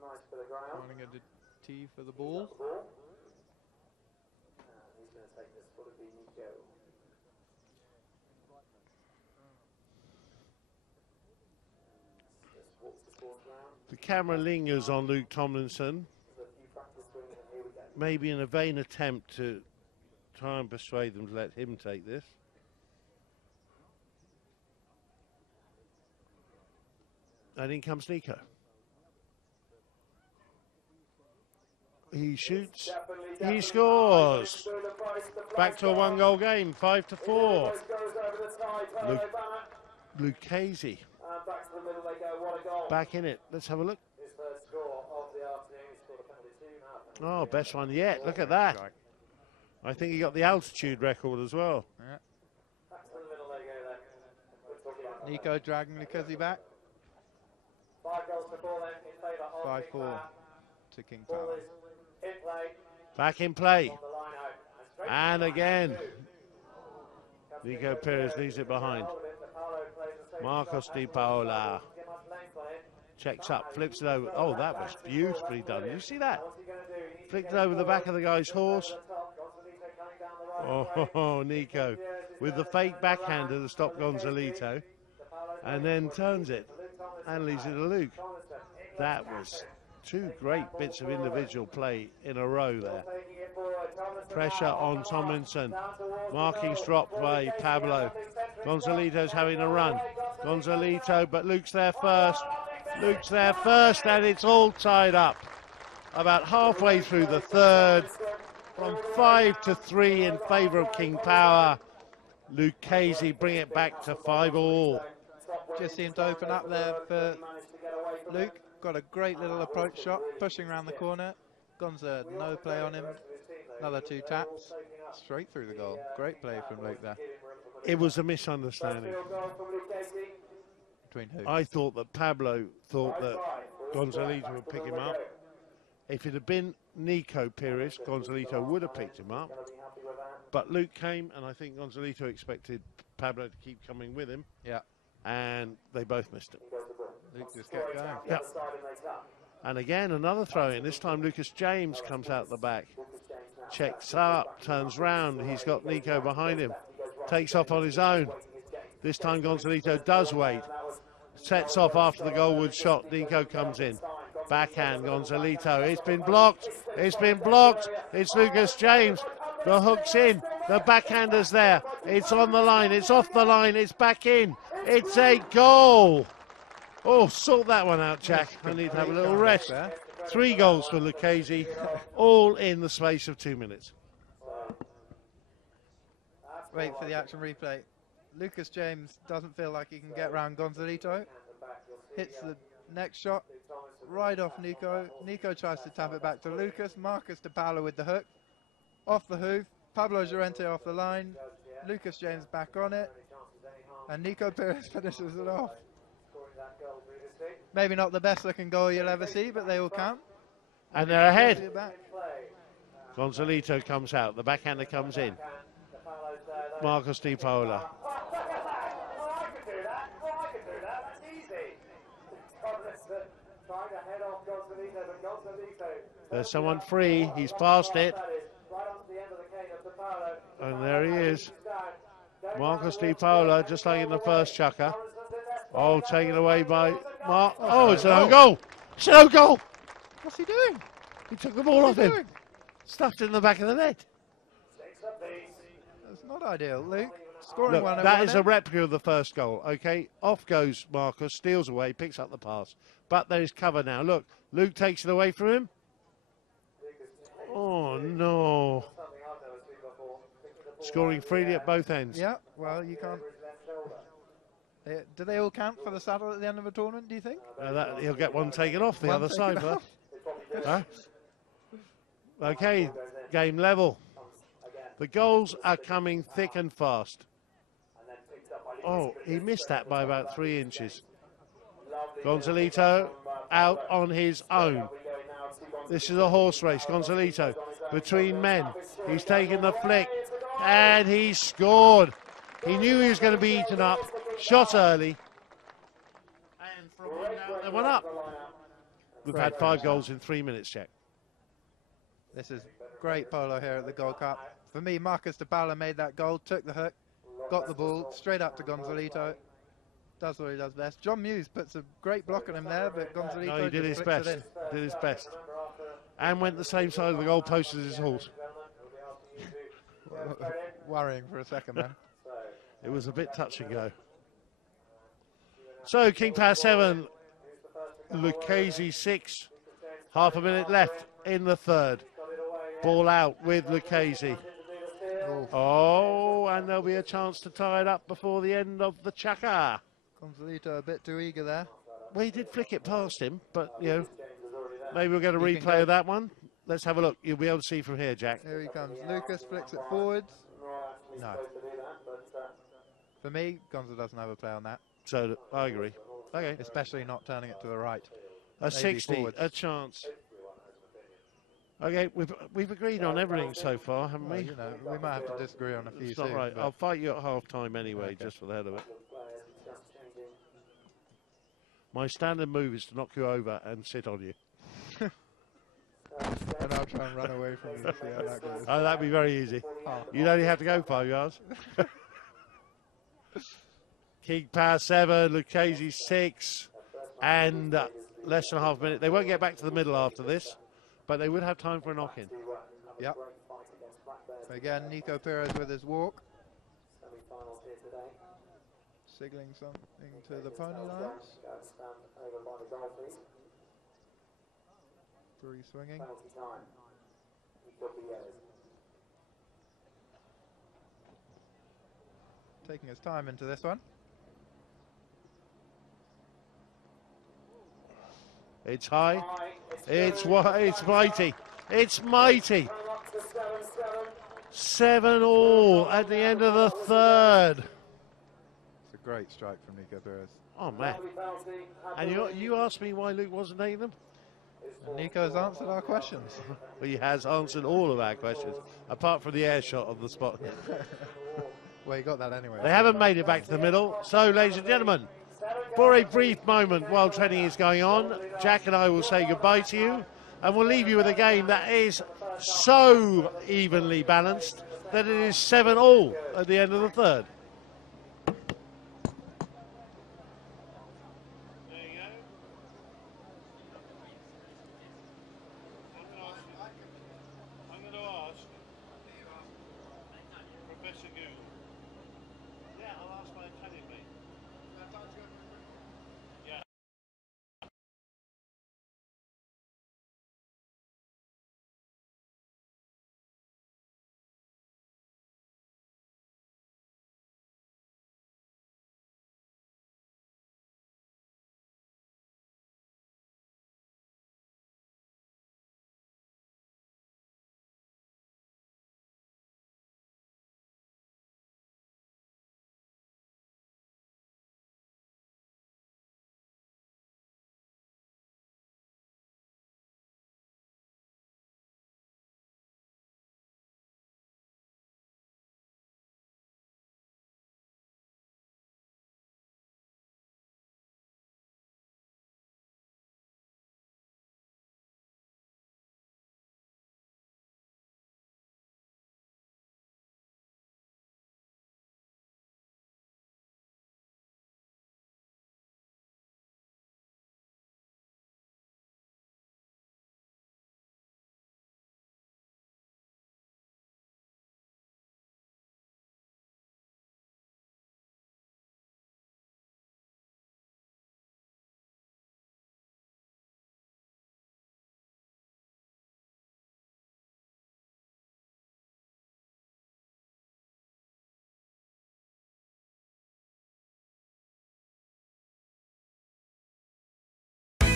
nice bit of ground. Running a tee for the ball. He's going to take this. Would it be Nico? The camera lingers on Luke Tomlinson. Maybe in a vain attempt to try and persuade them to let him take this. And in comes Nico. he shoots, he scores. Back to a 1-goal game, 5-4. Lucchese back in it. Let's have a look. Oh, best one yet. Look at that. I think he got the altitude record as well. Yeah. Nico dragging Lucchese back. 5-4 to King Power. Back in play. And again, Nico Perez leaves it behind. Marcos Di Paola checks up, flips it over. Oh, that was beautifully done. Did you see that? Flicked it over the back of the guy's horse. Oh, Nico with the fake backhander to stop Gonzalito, and then turns it and leaves it to Luke. That was two great bits of individual play in a row there. Pressure on Tomlinson. Markings dropped by Pablo. Gonzalito's having a run. Gonzalito, but Luke's there first. Luke's there first, and it's all tied up. About halfway through the third, from 5-3 in favour of King Power. Lucchese bring it back to 5-all. Just seemed to open up there for Luke. Got a great little approach shot, pushing around the corner. Gonza, no play on him. Another 2 taps, straight through the goal. Great play from Luke there. It was a misunderstanding. Between who? I thought that Pablo thought that Gonzalito would pick him up. If it had been Nico Perez, Gonzalito would have picked him up. But Luke came, and I think Gonzalito expected Pablo to keep coming with him. Yeah. And they both missed it. Luke just kept going. Yep. And again, another throw in. This time Lucas James comes out the back. Checks up, turns round. He's got Nico behind him. Takes off on his own. This time Gonzalito does wait. Sets off after the goalwood shot. Nico comes in. Backhand, Gonzalito. It's been blocked. It's been blocked. It's Lucas James. The hook's in. The backhander's there. It's on the line. It's off the line. It's back in. It's a goal. Oh, sort that one out, Jack. I need to have a little rest. 3 goals for Lucchese, all in the space of 2 minutes. Wait for the action replay. Lucas James doesn't feel like he can get around Gonzalito. Hits the next shot right off Nico. Nico tries to tap it back to Lucas. Marcus Di Paola with the hook. Off the hoof. Pablo Llorente off the line. Lucas James back on it. And Nico Perez finishes it off. Maybe not the best looking goal you'll ever see, but they all count. And they're ahead. Gonzalito comes out. The backhander comes in. Marcos Di Paola. There's someone free. He's passed it. And there he is. Marcos Di Paola, just like in the first chucker. Oh, taken away by Mark. Oh, it's an own goal. It's an own goal. What's he doing? He took the ball off him. Stuffed it in the back of the net. That's not ideal. Luke scoring Look, one. that is a replica of the first goal. Okay, off goes Marcus, steals away, picks up the pass. But there is cover now. Look, Luke takes it away from him. Oh, no. Scoring freely at both ends. Yeah, well, you can't. Do they all count for the saddle at the end of a tournament, do you think? He'll get one taken off the other side. Huh? Okay, game level. The goals are coming thick and fast. Oh, he missed that by about 3 inches. Gonzalito out on his own. This is a horse race. Gonzalito between men. He's taken the flick and he scored. He knew he was going to be eaten up. Shot early. And from one down, they went up. We've had 5 goals in 3 minutes, Jack. This is great polo here at the Gold Cup. For me, Marcus Di Paola made that goal, took the hook, got the ball straight up to Gonzalito. Does what he does best. John Muse puts a great block on him there, but Gonzalito No, he did his flicks best. it in. Did his best. And went the same side of the goal post as his horse. Worrying for a second there. It was a bit touch and go. So, King Power 7, Lucchese 6, half a minute left. in the third. Ball out with Lucchese. Oh, and there'll be a chance to tie it up before the end of the chaka. Gonzalito a bit too eager there. Well, he did flick it past him, but, you know, maybe we'll get a He can replay go. of that one. Let's have a look. You'll be able to see from here, Jack. Here he comes. Lucas flicks it forwards. No. For me, Gonza doesn't have a play on that. So, I agree. Okay. Especially not turning it to the right. A Maybe 60, forwards. a chance. Okay, we've agreed on everything so far, haven't Well, we? you know, we might have to disagree on a few It's not soon, right. but I'll fight you at half-time anyway, Okay. just for the hell of it. My standard move is to knock you over and sit on you. and I'll try and run away from you. See how that goes. Oh, that'd be very easy. Oh. You'd only have to go 5 yards. King Power 7, Lucchese 6, and less than half a minute. They won't get back to the middle after this, but they would have time for a knock-in. Yep. Again, Nico Perez with his walk. Signaling something to the pony lines. Free swinging. Taking his time into this one. It's high. It's mighty. It's mighty. 7-all at the end of the third. It's a great strike from Nico Perez. Oh, man. And you asked me why Luke wasn't taking them? And Nico's answered our questions. Well, he has answered all of our questions, apart from the air shot on the spot. Well, he got that anyway. They haven't made it back to the middle. So, ladies and gentlemen, for a brief moment while training is going on, Jack and I will say goodbye to you, and we'll leave you with a game that is so evenly balanced that it is 7-all at the end of the third. There you go. I'm going to ask Professor Google. Yeah, I'll ask my Italian mate. Yeah.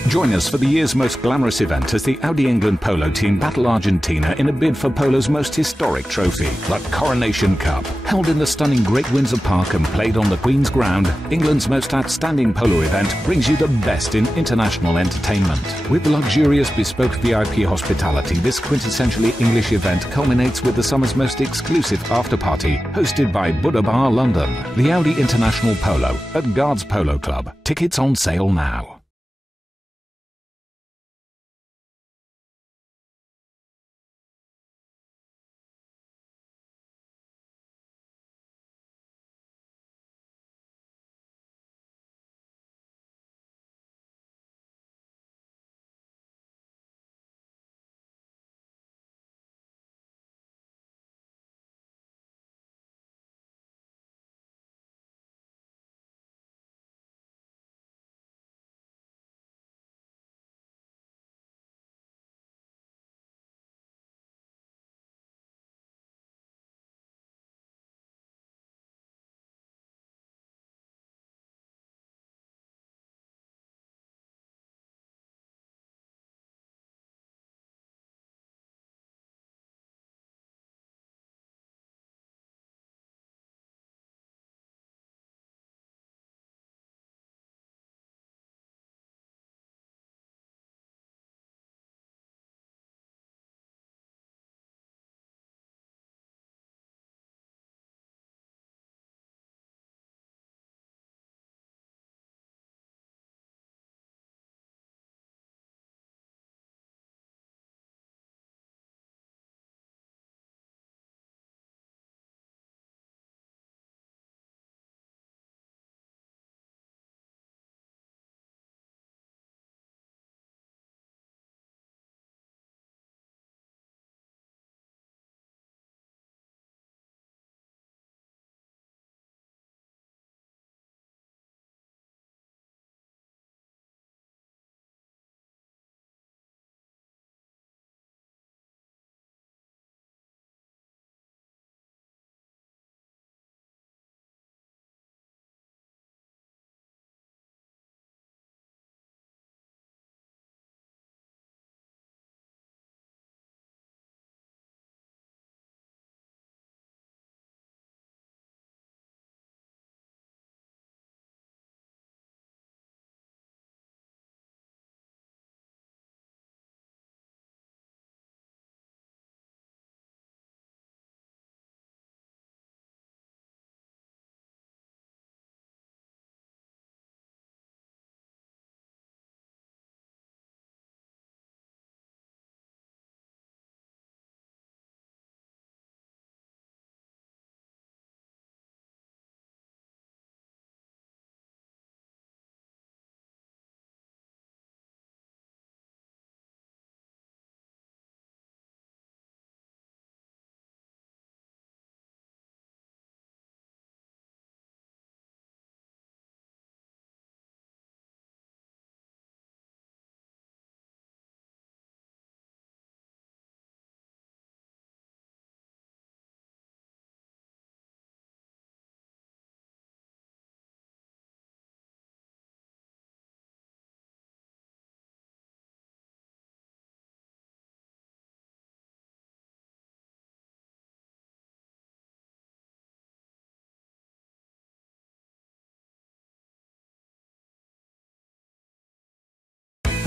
Join us for the year's most glamorous event as the Audi England Polo team battle Argentina in a bid for Polo's most historic trophy, the Coronation Cup. Held in the stunning Great Windsor Park and played on the Queen's Ground, England's most outstanding polo event brings you the best in international entertainment. With luxurious bespoke VIP hospitality, this quintessentially English event culminates with the summer's most exclusive after-party, hosted by Buddha Bar London. The Audi International Polo at Guards Polo Club. Tickets on sale now.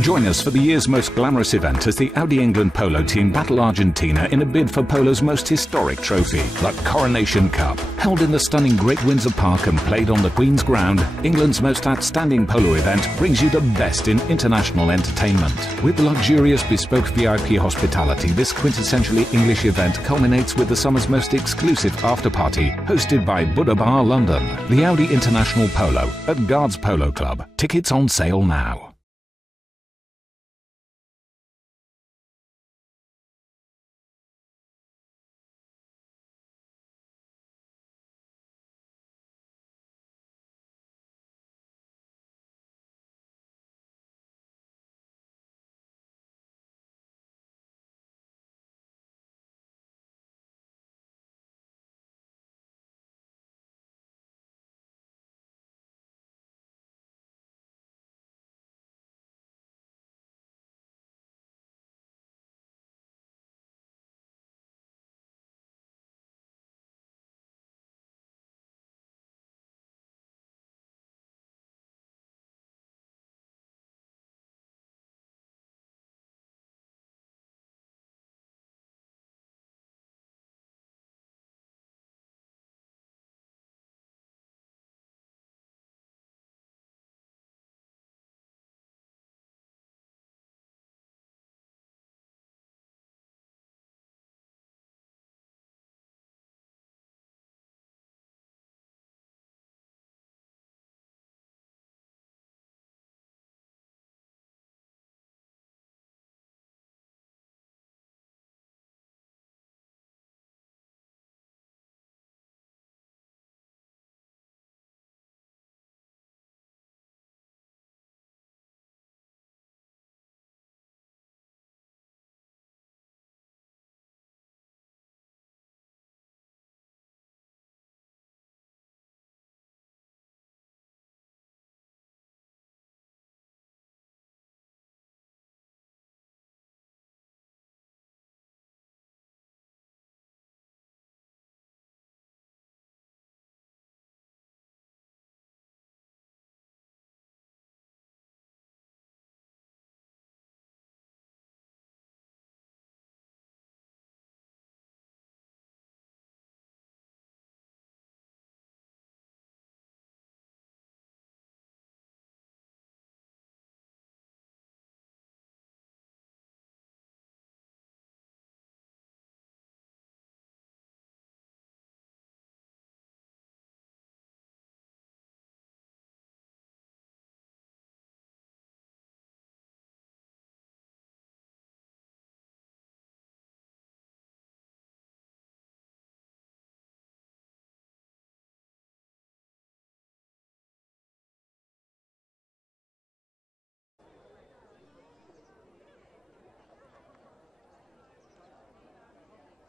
Join us for the year's most glamorous event as the Audi England Polo team battle Argentina in a bid for Polo's most historic trophy, the Coronation Cup. Held in the stunning Great Windsor Park and played on the Queen's Ground, England's most outstanding polo event brings you the best in international entertainment. With luxurious bespoke VIP hospitality, this quintessentially English event culminates with the summer's most exclusive after-party, hosted by Buddha Bar London. The Audi International Polo at Guards Polo Club. Tickets on sale now.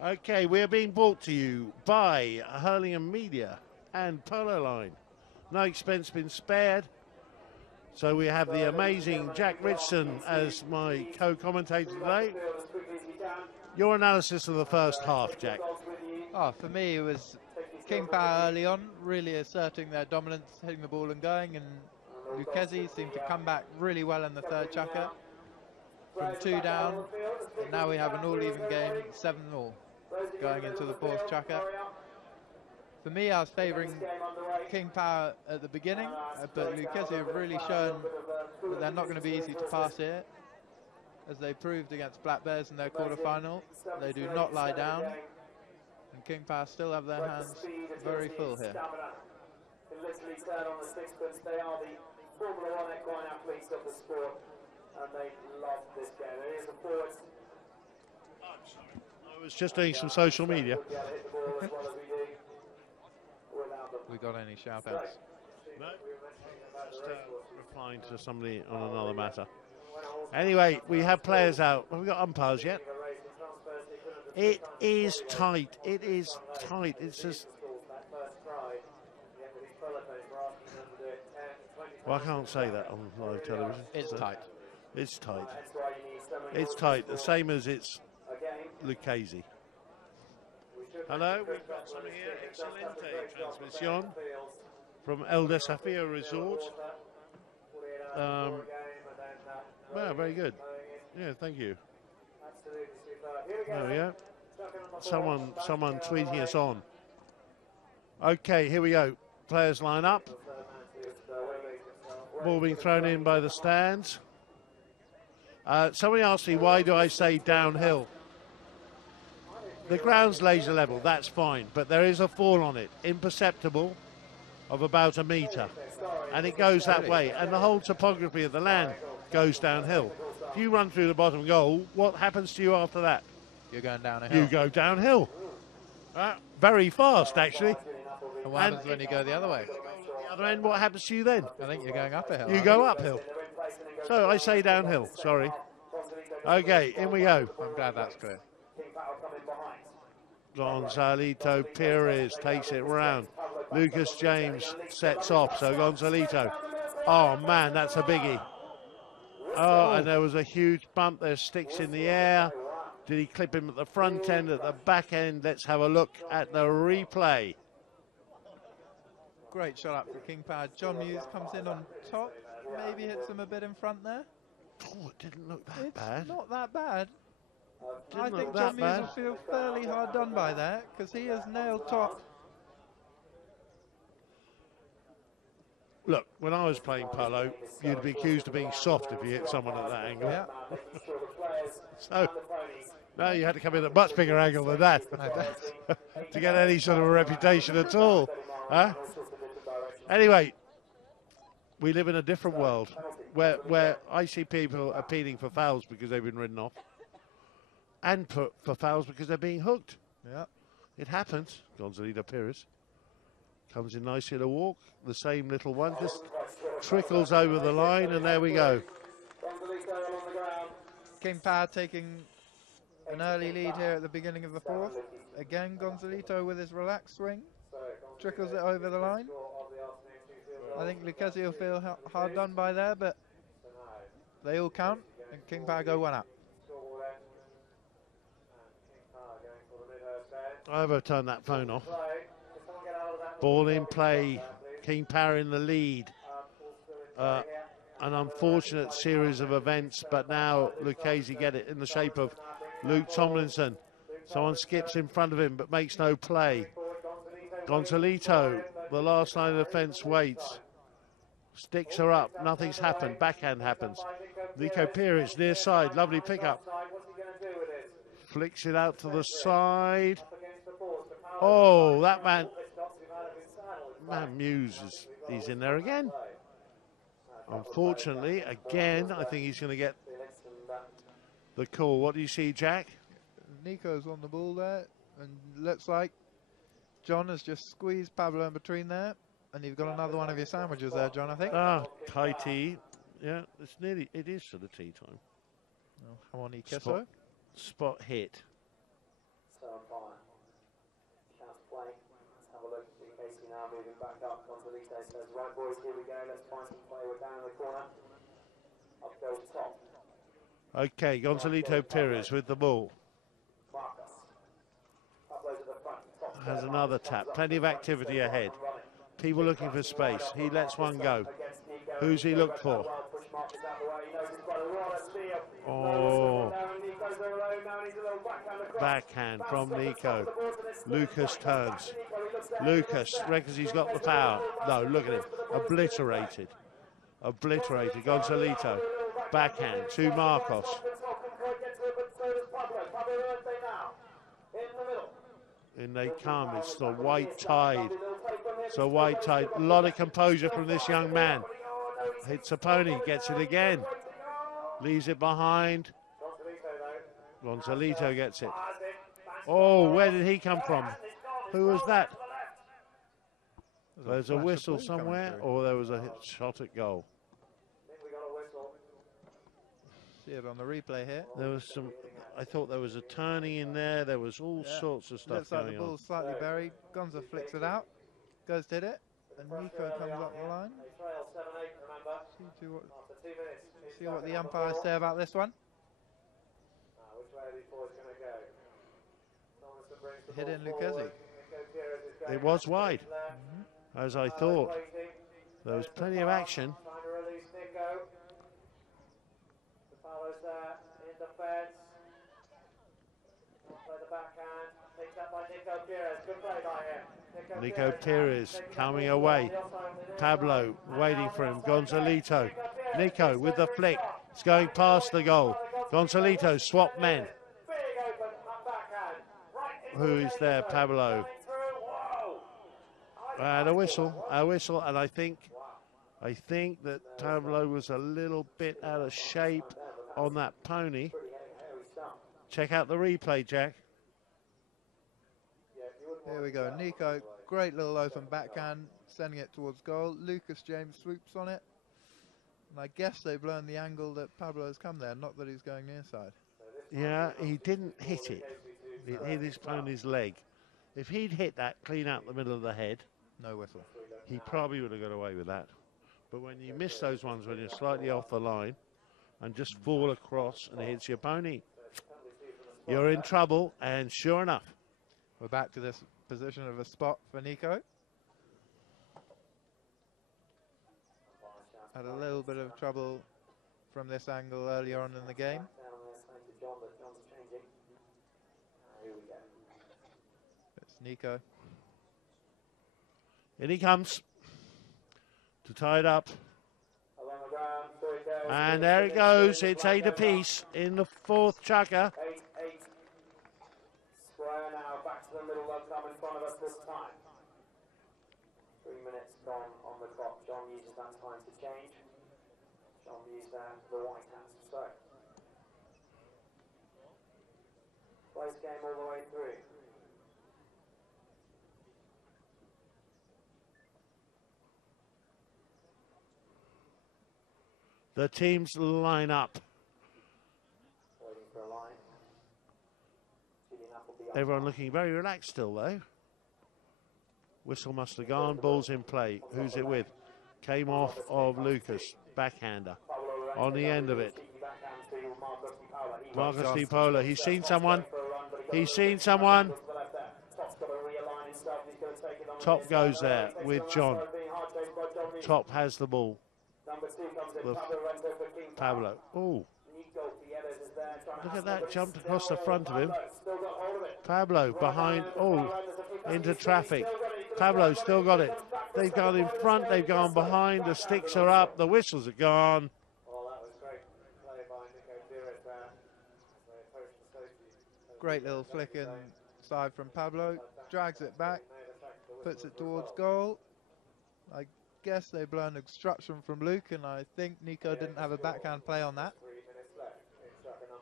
Okay, we are being brought to you by Hurlingham Media and Polo Line. No expense been spared. So we have the amazing Jack Richardson as my co-commentator today. Your analysis of the first half, Jack. Oh, for me, it was King Power early on, really asserting their dominance, hitting the ball and going, and Lucchese seemed to come back really well in the third chukka. From 2 down, and now we have an all-even game, 7-all, going into the fourth chukka. For me, I was favouring King Power at the beginning, but Lucchese have really shown that they're not going to be easy to pass here, as they proved against Black Bears in their quarter-final. They do not lie down, and King Power still have their hands very full here. Literally turn on the sixpence. They are the Formula 1 equine athletes of the sport, and they love this game. It is a forward. I was just doing some social media. We got any shout-outs? No, just replying to somebody on another matter. Anyway, we have players out. Have we got umpires yet? It is tight. It is tight. It's just... Well, I can't say that on live television. It's tight. It's tight. It's tight. The same as it's Lucchese. Hello, we've got some here. Excelente transmission from El Desafío Resort. Yeah, very good. Yeah, thank you. Absolutely superb. Here we go. There we go. Chucking on the Someone back, tweeting away. us on. Okay, here we go. Players line up. Ball being thrown in by the stands. Somebody asked me, why do I say downhill? The ground's laser level, that's fine, but there is a fall on it, imperceptible, of about 1 metre. And it goes that way, and the whole topography of the land goes downhill. If you run through the bottom goal, what happens to you after that? You're going down a hill. You go downhill. Very fast, actually. And what happens when you go the other way? The other end, what happens to you then? I think you're going up a hill. You go uphill. So I say downhill, sorry. Okay, in we go. I'm glad that's clear. Gonzalito Perez takes it round. Lucas James sets off, so Gonzalito. Oh man, that's a biggie. Oh, and there was a huge bump. There's sticks in the air. Did he clip him at the front end, at the back end? Let's have a look at the replay. Great shot up for King Power. John Muse comes in on top. Maybe hits him a bit in front there. Oh, it didn't look that bad. It's not that bad. I Didn't think look John that Muse bad. will feel fairly hard done by that because he has nailed top. Look, when I was playing polo, you'd be accused of being soft if you hit someone at that angle. Yeah. So, no, you had to come in at a much bigger angle than that to get any sort of a reputation at all. Huh? Anyway, we live in a different world where I see people appealing for fouls because they've been ridden off and for fouls because they're being hooked. Yeah. It happens. Gonzalito Perez comes in nicely to walk. The same little one just trickles over the line, and there we go. King Power taking an early lead here at the beginning of the fourth. Again, Gonzalito with his relaxed swing trickles it over the line. I think Lucchese will feel hard done by there, but they all count, and King Power go one up. I ever turned that phone off. Ball in play, King Power in the lead. An unfortunate series of events, but now Lucchese get it in the shape of Luke Tomlinson. Someone skips in front of him but makes no play. Gonzalito, the last line of defence, waits. Sticks her up, nothing's happened, backhand happens. Nico Perez near side, lovely pickup. Flicks it out to the side. Oh, that man Muse, he's in there again. Unfortunately, again, I think he's going to get the call. What do you see, Jack? Nico's on the ball there, and looks like John has just squeezed Pablo in between there, and you've got another one of your sandwiches there, John, I think. Ah, Thai tea. Yeah, it is for the tea time. Oh, jamón y queso. Spot hit. So on fire. Chance play. Let's have a look. Casey now moving back up. Gonzalito says, right boys, here we go. Let's find some play. We're down in the corner. Up goes top. Okay, Gonzalito Perez with the ball. Marcus. Pablo's at the front. Top Has another tap. Plenty of activity ahead. People looking for space. He lets one go. Who's he looked for? Oh. Backhand from Nico. Lucas turns. Lucas reckons he's got the power. No, look at him. Obliterated. Obliterated. Gonzalito. Backhand to Marcos. In they come. It's the white tide. It's a white tide. A lot of composure from this young man. Hits a pony. Gets it again. Leaves it behind. Gonzalito gets it. Oh, where did he come from? Who was that? There's a whistle somewhere, or there was a shot at goal. See it on the replay here. There was some, I thought there was a turning in there. There was all sorts of stuff Looks like the going on. ball's slightly buried. Gonza flicks it out. Goes did it. And Nico comes up the line. See what the umpires say about this one. Hit in Lucchese. It was wide, as I thought. There was plenty of action. Nico Pires coming away. Pablo waiting for him. Gonzalito. Nico with the flick. It's going past the goal. Gonzalito swap men. Who is there? Pablo. And a whistle, and I think that Pablo was a little bit out of shape on that pony. Check out the replay, Jack. Here we go. Nico, great little open backhand, sending it towards goal. Lucas James swoops on it. And I guess they've learned the angle that Pablo has come there, not that he's going near side. Yeah, he didn't hit it. It hit his pony's leg. If he'd hit that clean out the middle of the head, no whistle. He probably would have got away with that. But when you miss those ones when you're slightly off the line and just fall across and it hits your pony, you're in trouble. And sure enough, we're back to this position of a spot for Nico. Had a little bit of trouble from this angle earlier on in the game. It's Nico. In he comes to tie it up. And there it goes. It's 8 apiece in the fourth chukker. 8-8. Square now back to the middle of come in front of us this time. 3 minutes gone on the clock. John uses that time to change. John used the white hats. So, close game all the way through. The teams line up. Waiting for a line. Everyone looking very relaxed still, though. Whistle must have gone. Ball's in play. Who's it with? Came off of Lucas. Backhander. On the end of it. Marcus Di Polo. He's seen someone. He's seen someone. Top goes there with John. Top has the ball. Pablo. Oh. Look at that. Jumped across the front of him. Pablo behind. Oh. Into traffic. Pablo still got it. They've gone in front. They've gone behind. The sticks are up. The whistles are gone. Great little flick inside from Pablo. Drags it back. Puts it towards goal. I guess they've learned obstruction from Luke, and I think Nico didn't have a backhand play on that.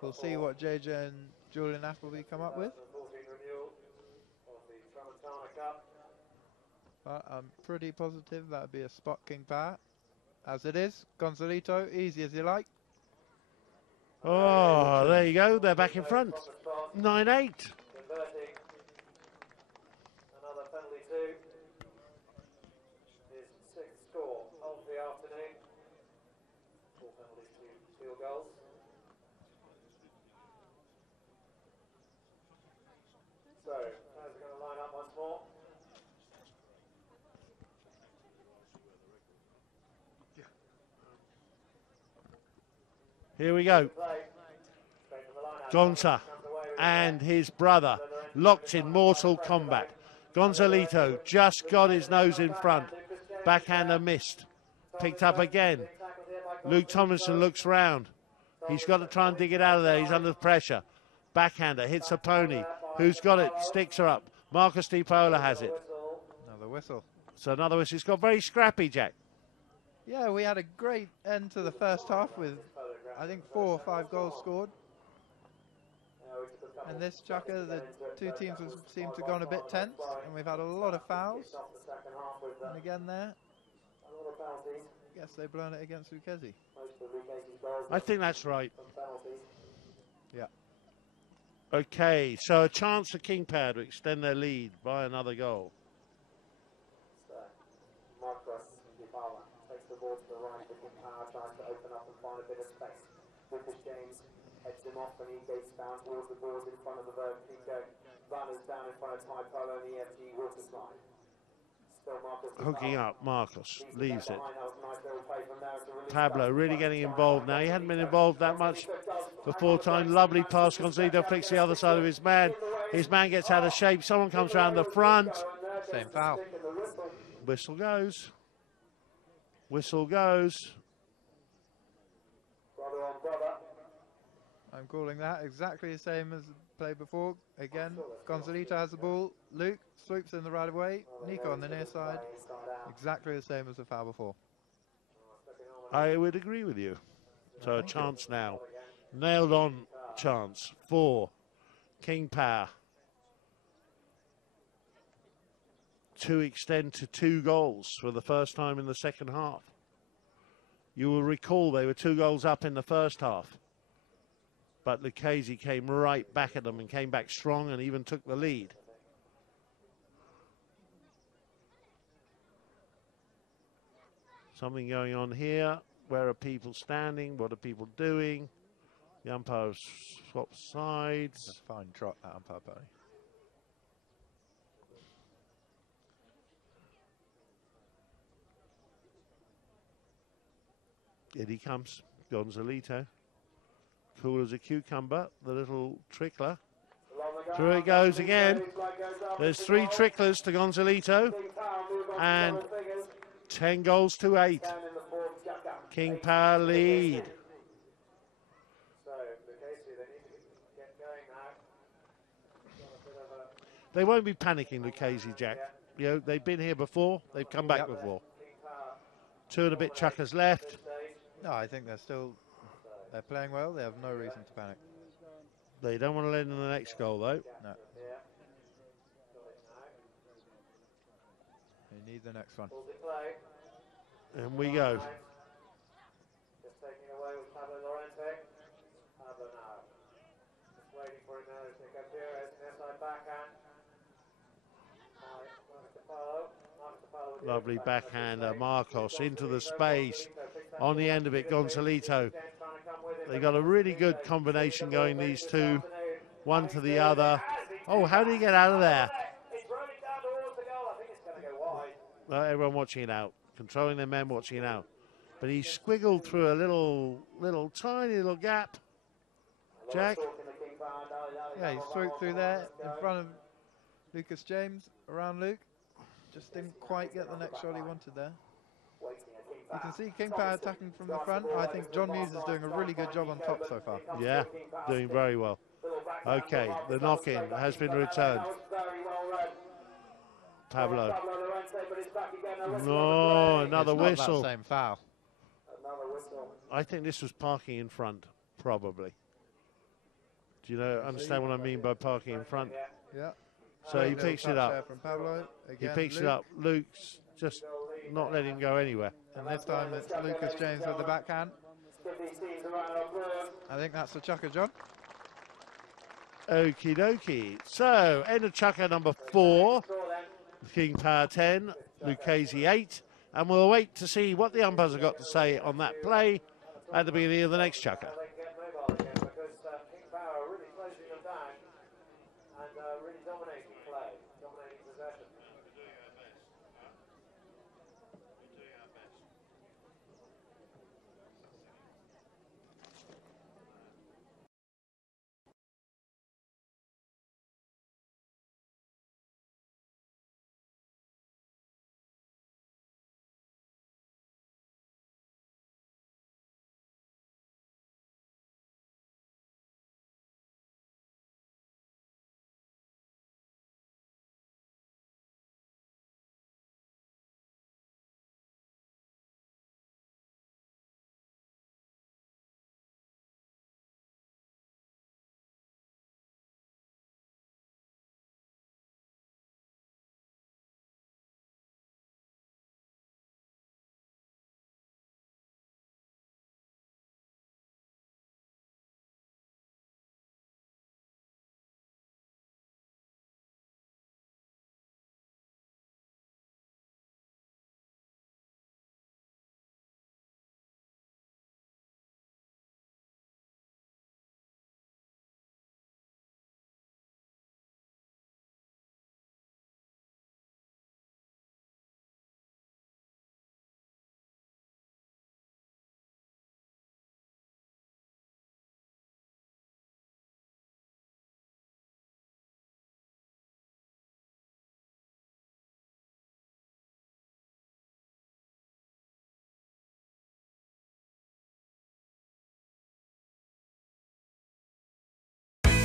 We'll see what JJ and Julian Appleby come up with. But I'm pretty positive that would be a spot King Power. As it is, Gonzalito, easy as you like. Oh, there you go. They're back in front. 9-8. Another penalty too. His sixth score of the afternoon. 4 penalties, 2 field goals. So, players are going to line up once more. Here we go. Gonza and his brother locked in mortal combat. Gonzalito just got his nose in front. Backhander missed. Picked up again. Luke Tomlinson looks round. He's got to try and dig it out of there. He's under pressure. Backhander hits a pony. Who's got it? Sticks her up. Marcus Di Polo has it. Another whistle. So another whistle. It's got very scrappy, Jack. Yeah, we had a great end to the first half with, I think, 4 or 5 goals scored. And this chukker, the two teams seem to have gone a bit tense, and we've had a lot of fouls. And again there, I guess they've blown it against Lucchese. I think that's right. Yeah. Okay, so a chance for King Power to extend their lead by another goal. Marcus Di Polo takes the ball to the right. King Power tries to open up and find a bit of space. Lucas James heads him off and he goes down towards the boards in front of the Veuve Clicquot. Runners down in front of Ty Polo and the EFG water slide. Still Marcus. Hooking up, Marcus leaves it. Pablo really getting involved now. He hadn't been involved that much before time. Lovely pass. Gonzalito flicks the other side of his man. His man gets out of shape. Someone comes around the front. Same foul. Whistle goes. Whistle goes. I'm calling that exactly the same as the play before. Again, Gonzalito has the ball. Luke swoops in the right of way. Nico on the near side. Exactly the same as the foul before. I would agree with you. So a chance now. Nailed on chance for King Power to extend to 2 goals for the first time in the second half. You will recall they were 2 goals up in the first half. But Lucchese came right back at them and came back strong and even took the lead. Something going on here. Where are people standing? What are people doing? The umpire swaps sides. A fine trot, that umpire, buddy. In he comes, Gonzalito. Cool as a cucumber, the little trickler. Through it goes again. There's 3 tricklers to Gonzalito. And 10 goals to 8. King Power lead. They won't be panicking, Lucchese, Jack. You know, they've been here before. They've come back before. 2 and a bit chuckers left. No, I think they're playing well. They have no reason to panic. They don't want to let in the next goal, though. No. They need the next one. And we go. Just taking away with Pablo Lorente. Pablo now. Just waiting for him now to pick up here as an inside backhand. Lovely backhander, Marcos into the space. On the end of it, Gonzalito. They got a really good combination going, these two. One to the other. Oh, how did he get out of there? Well, everyone watching it out. Controlling their men, watching it out. But he squiggled through a little tiny little gap. Jack? Yeah, he swooped through there in front of Lucas James, around Luke. Just didn't quite get the next shot he wanted there. You can see King Power attacking from the front. I think John Muse is doing a really good job on top so far. Yeah, doing very well. Okay, the knock-in has been returned. Pablo. No, another whistle. That same foul. I think this was parking in front, probably. Do you know, understand what I mean by parking in front? Yeah. So he picks it up. From Pablo. Again, He picks Luke. it up. Luke's just not letting him go anywhere. And this time it's Lucas James with the backhand. I think that's the chucker, John. Okie dokie. So, end of chucker number 4. King Power 10, Lucchese 8. And we'll wait to see what the umpires have got to say on that play at the beginning of the next chucker.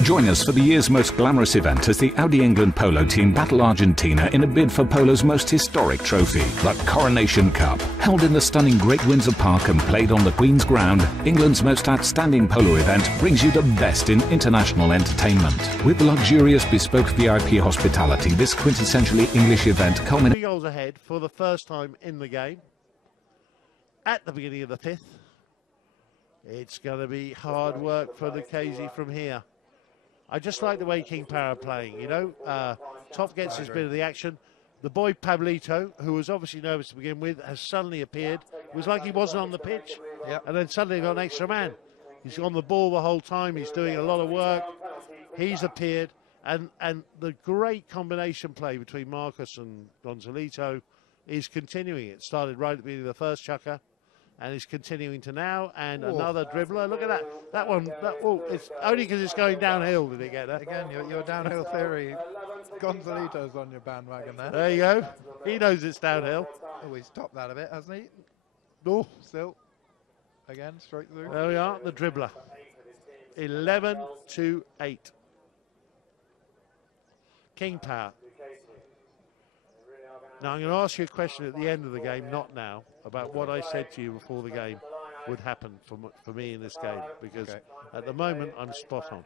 Join us for the year's most glamorous event as the Audi England Polo team battle Argentina in a bid for Polo's most historic trophy, the Coronation Cup. Held in the stunning Great Windsor Park and played on the Queen's Ground, England's most outstanding polo event brings you the best in international entertainment. With luxurious bespoke VIP hospitality, this quintessentially English event culminates 3 goals ahead for the first time in the game. At the beginning of the 5th. It's going to be hard work for Lucchese from here. I just like the way King Power are playing, you know. Top gets his bit of the action. The boy Pablito, who was obviously nervous to begin with, has suddenly appeared. It was like he wasn't on the pitch, and then suddenly got an extra man. He's on the ball the whole time. He's doing a lot of work. He's appeared. And the great combination play between Marcus and Gonzalito is continuing. It started right at the beginning of the first chukker. And is continuing to now, and another dribbler. Look at that. That one, it's only because it's going downhill did it get there. Again, your downhill theory. Gonzalito's on your bandwagon there. There you go. He knows it's downhill. Oh, he's topped that a bit, hasn't he? Oh. Still. Again, straight through. There we are, the dribbler. 11-8. King Power. Now, I'm going to ask you a question at the end of the game, not now, about what I said to you before the game would happen for me in this game, because at the moment, I'm spot on.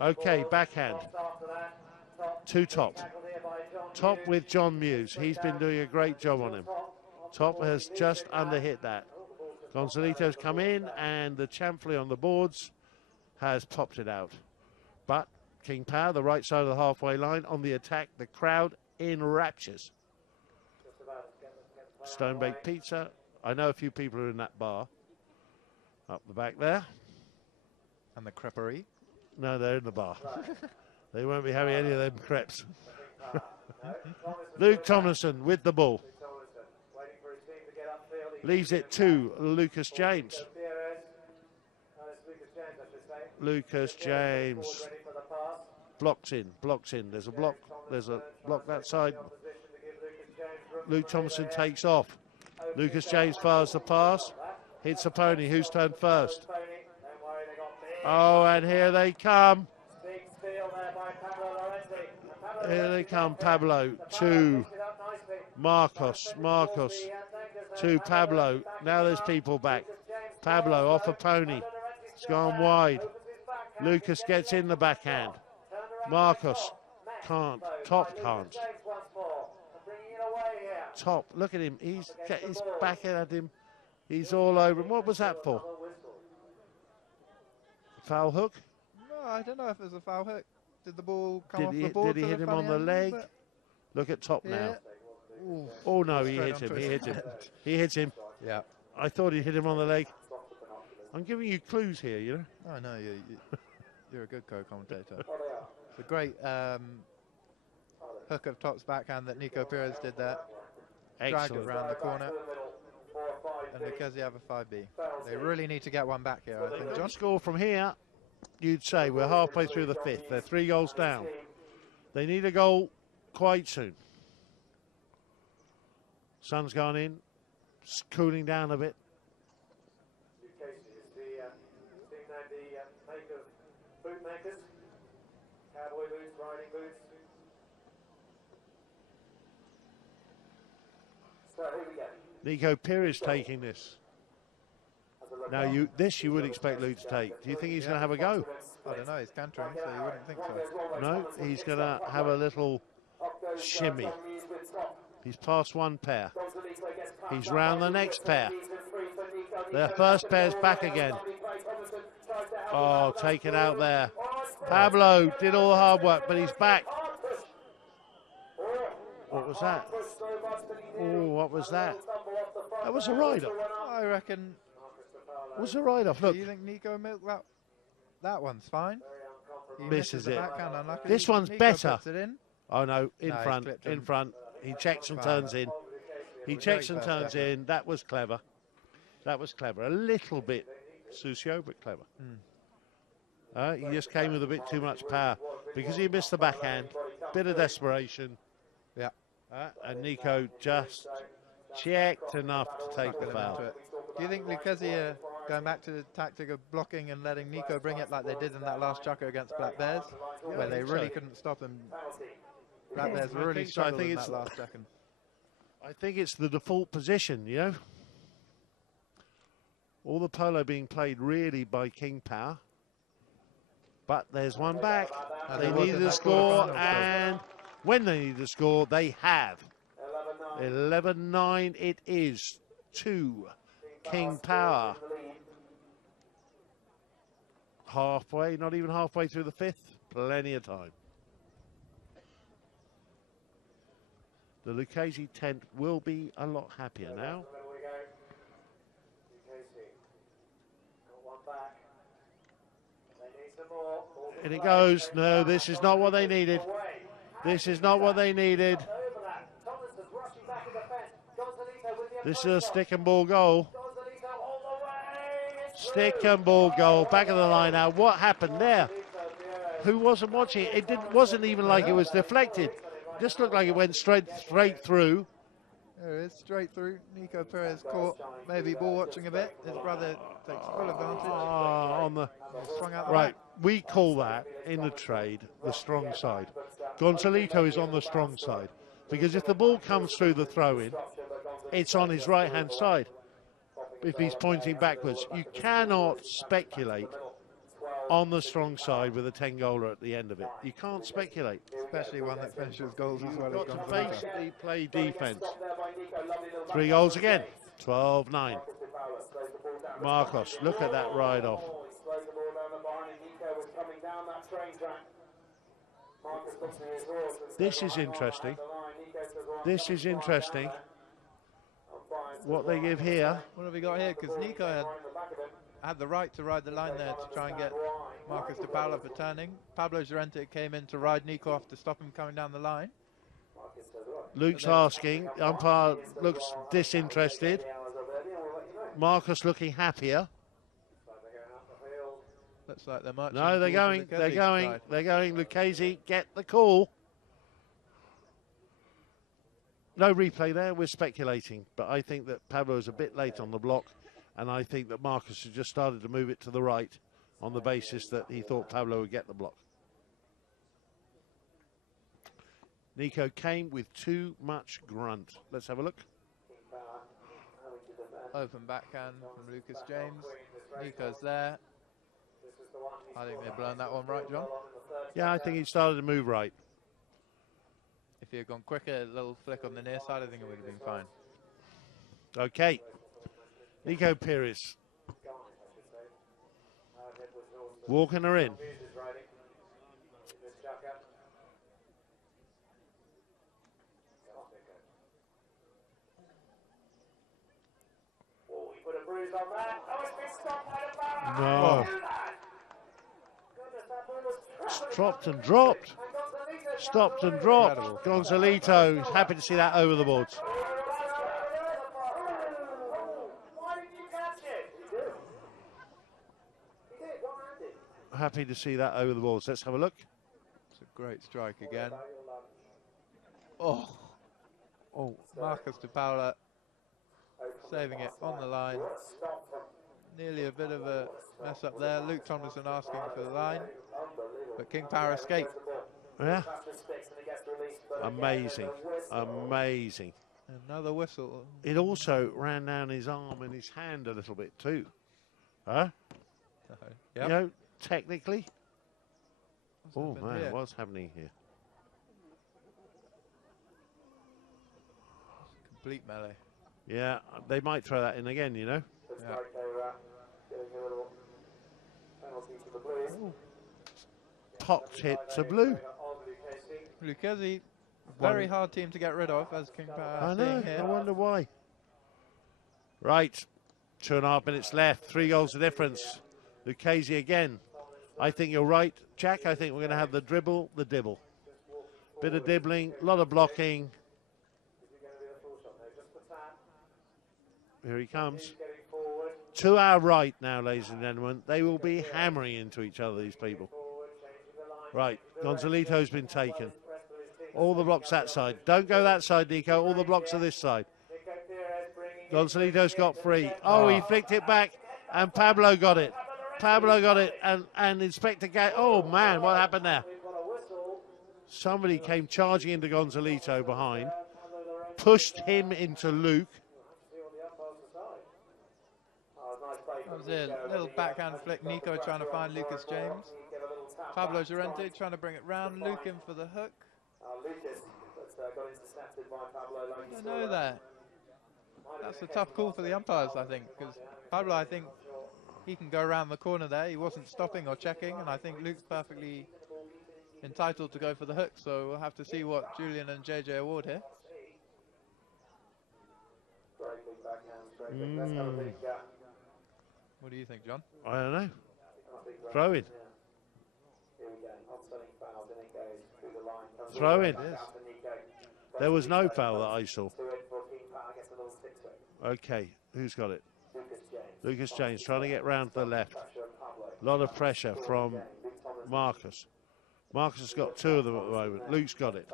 Okay, backhand. To Top. Top with John Muse. He's been doing a great job on him. Top has just underhit that. Gonzalito's come in, and the chamfley on the boards has popped it out. But King Power, the right side of the halfway line, on the attack, the crowd in raptures. Stone baked pizza. I know a few people are in that bar up the back there. And the creperie. No, they're in the bar. They won't be having any of them crepes. Luke Tomlinson with the ball. Leaves it to Lucas James. Lucas James blocks in. There's a block that side. Luke Thompson takes off. Lucas James fires the pass. Hits a pony. Who's turned first? Oh, and here they come. Here they come. Pablo to Marcos. Marcos to Pablo. Now there's people back. Pablo off a pony. It's gone wide. Lucas gets in the backhand. Marcos can't. Top can't. Top, look at him. He's got his back at him. He's all over him. What was that for? Foul hook? No, I don't know if it was a foul hook. Did the ball come off the board? Did he hit him on the leg? Look at Top now. Ooh, oh no, he hit him. He hit him. He hit him. Yeah. I thought he hit him on the leg. I'm giving you clues here, you know. Oh no, you're a good co-commentator. It's a great hook of Top's backhand that Nico Perez did there. Drag it around the corner. And because you have a 5B. They really need to get one back here, I think, John. Score from here, you'd say we're halfway through the 5th. They're 3 goals down. They need a goal quite soon. Sun's gone in. It's cooling down a bit. Nico Perez taking this. Now, you would expect Luke to take. Do you think he's going to have a go? I don't know. He's cantering, so you wouldn't think so. No, he's going to have a little shimmy. He's past one pair. He's round the next pair. Their first pair's back again. Oh, taken out there. Pablo did all the hard work, but he's back. What was that? Oh, what was that? That was a ride-off. I reckon. It was a ride-off. Look. Do you think Nico milked that? That one's fine. He misses it. This one's Nico better. It in. Oh no, in front. He checks and turns in. He checks and turns in. That was clever. That was clever. A little bit Susio, but clever. He just came with a bit too much power because he missed the backhand. Bit of desperation. Yeah. And Nico just checked enough to take the foul. Do you think Lucchese going back to the tactic of blocking and letting Nico bring it like they did in that last chukker against Black Bears, where they really couldn't stop him. Black Bears really struggled in that last second. I think it's the default position, you know. All the polo being played really by King Power. But there's one back. They needed a score, and when they needed a score, they have. 11-9 it is to King Power. Halfway, not even halfway through the fifth. Plenty of time. The Lucchese tent will be a lot happier now. And it goes. No, this is not what they needed. This is not what they needed. This is a stick and ball goal. Stick and ball goal. Back of the line now. What happened there? Who wasn't watching it? It wasn't even like it was deflected. It just looked like it went straight through. There it is, straight through. Nico Perez caught, maybe ball watching a bit. His brother takes full advantage. On the swung out the right, back. we call that in the trade the strong side. Gonzalito is on the strong side because if the ball comes through the throw-in, it's on his right-hand side. If he's pointing backwards, you cannot speculate on the strong side with a 10-goaler at the end of it. You can't speculate. Especially one that finishes goals as well as You've got to Gonzalito. basically play defense. 3 goals again. 12-9. Marcos, look at that ride off. This is interesting. This is interesting. What they give here. What have we got here? Because Nico had the right to ride the line there to try and get Marcos de Paula for turning. Pablo Llorente came in to ride Nico off to stop him coming down the line. Luke's asking. Umpire looks disinterested. Marcus looking happier. Looks like they're marching. No, they're going. They're going. They're going. Lucchese, get the call. No replay there. We're speculating, but I think that Pablo is a bit late on the block, and I think that Marcus has just started to move it to the right on the basis that he thought Pablo would get the block. Nico came with too much grunt. Let's have a look. Open backhand from Lucas James. Nico's there. I think they've blown that one right, John. Yeah, I think he started to move right. If he had gone quicker, a little flick on the near side, I think it would have been fine. Okay. Nico Pires. Walking her in. No. Dropped and dropped. Stopped and dropped. Incredible. Gonzalito is happy to see that over the boards. Happy to see that over the boards. Let's have a look. It's a great strike again. Oh, Marcos de Paula saving it on the line. Nearly a bit of a mess up there. Luke Tomlinson asking for the line, but King Power escaped. Yeah. Amazing. Amazing. Another whistle. It also ran down his arm and his hand a little bit too. Huh? Yep. You know, technically. Oh man, here? what's happening here? Complete melee. Yeah, they might throw that in again, you know. Yeah. Popped hit to blue. Lucchese, very hard team to get rid of, as King Power I is know, seeing here. I wonder why. Right, 2.5 minutes left, 3 goals the difference. Lucchese again. I think you're right, Jack. I think we're going to have the dribble, the dibble. Bit of dibbling, a lot of blocking. Here he comes. To our right now, ladies and gentlemen. They will be hammering into each other, these people. Right, Gonzalito's been taken. All the blocks that side. Don't go that side, Nico. All the blocks are this side. Gonzalito's got free. Oh, he flicked it back. And Pablo got it. Pablo got it. And Inspector oh, man, what happened there? Somebody came charging into Gonzalito behind, pushed him into Luke. That was it. Little backhand flick. Nico trying to find Lucas James. Pablo Llorente trying to bring it round. Luke in for the hook. I don't know that. That's a tough call for the umpires, I think, because Pablo, I think he can go around the corner there. He wasn't stopping or checking, and I think Luke's perfectly entitled to go for the hook. So we'll have to see what Julian and JJ award here. What do you think, John? I don't know. Throw in. Throw in. There was no foul that I saw. Okay, who's got it? Lucas James trying to get round to the left. A lot of pressure from Marcus. Marcus has got two of them at the moment. Luke's got it.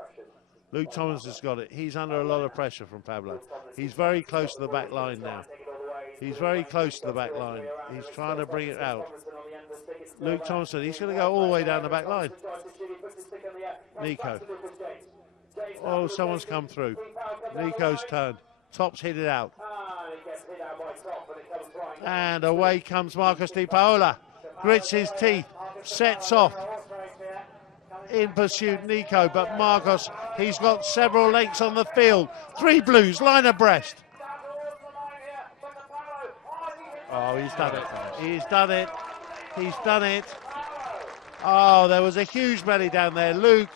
Luke Thomas has got it. He's under a lot of pressure from Pablo. He's very close to the back line now. He's very close to the back line. He's trying to bring it out. Luke Thompson, he's going to go all the way down the back line. Nico. Oh, someone's come through. Nico's turn. Top's hit it out. And away comes Marcus Di Paola. Grits his teeth. Sets off. In pursuit, Nico, but Marcos, he's got several lengths on the field. Three blues, line abreast. Oh, he's done it. He's done it. He's done it. Oh, there was a huge melee down there. Luke,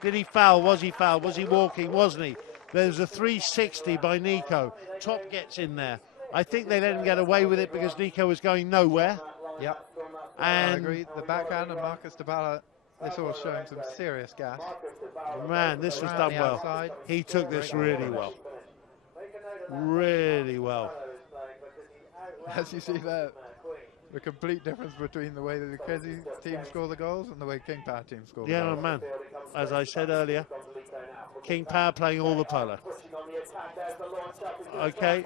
did he foul? Was he fouled? Was he walking? Wasn't he? There's a 360 by Nico. Top gets in there. I think they let him get away with it because Nico was going nowhere. Yep. And I agree. The backhand and Marcus Di Paola, this all showing some serious gas. Man, this was done well. Outside. He took this really well. Really well. As you see there, the complete difference between the way the Lucchese team score the goals and the way King Power team score the goals. Yeah, man. As I said earlier, King Power playing all the polo. Okay.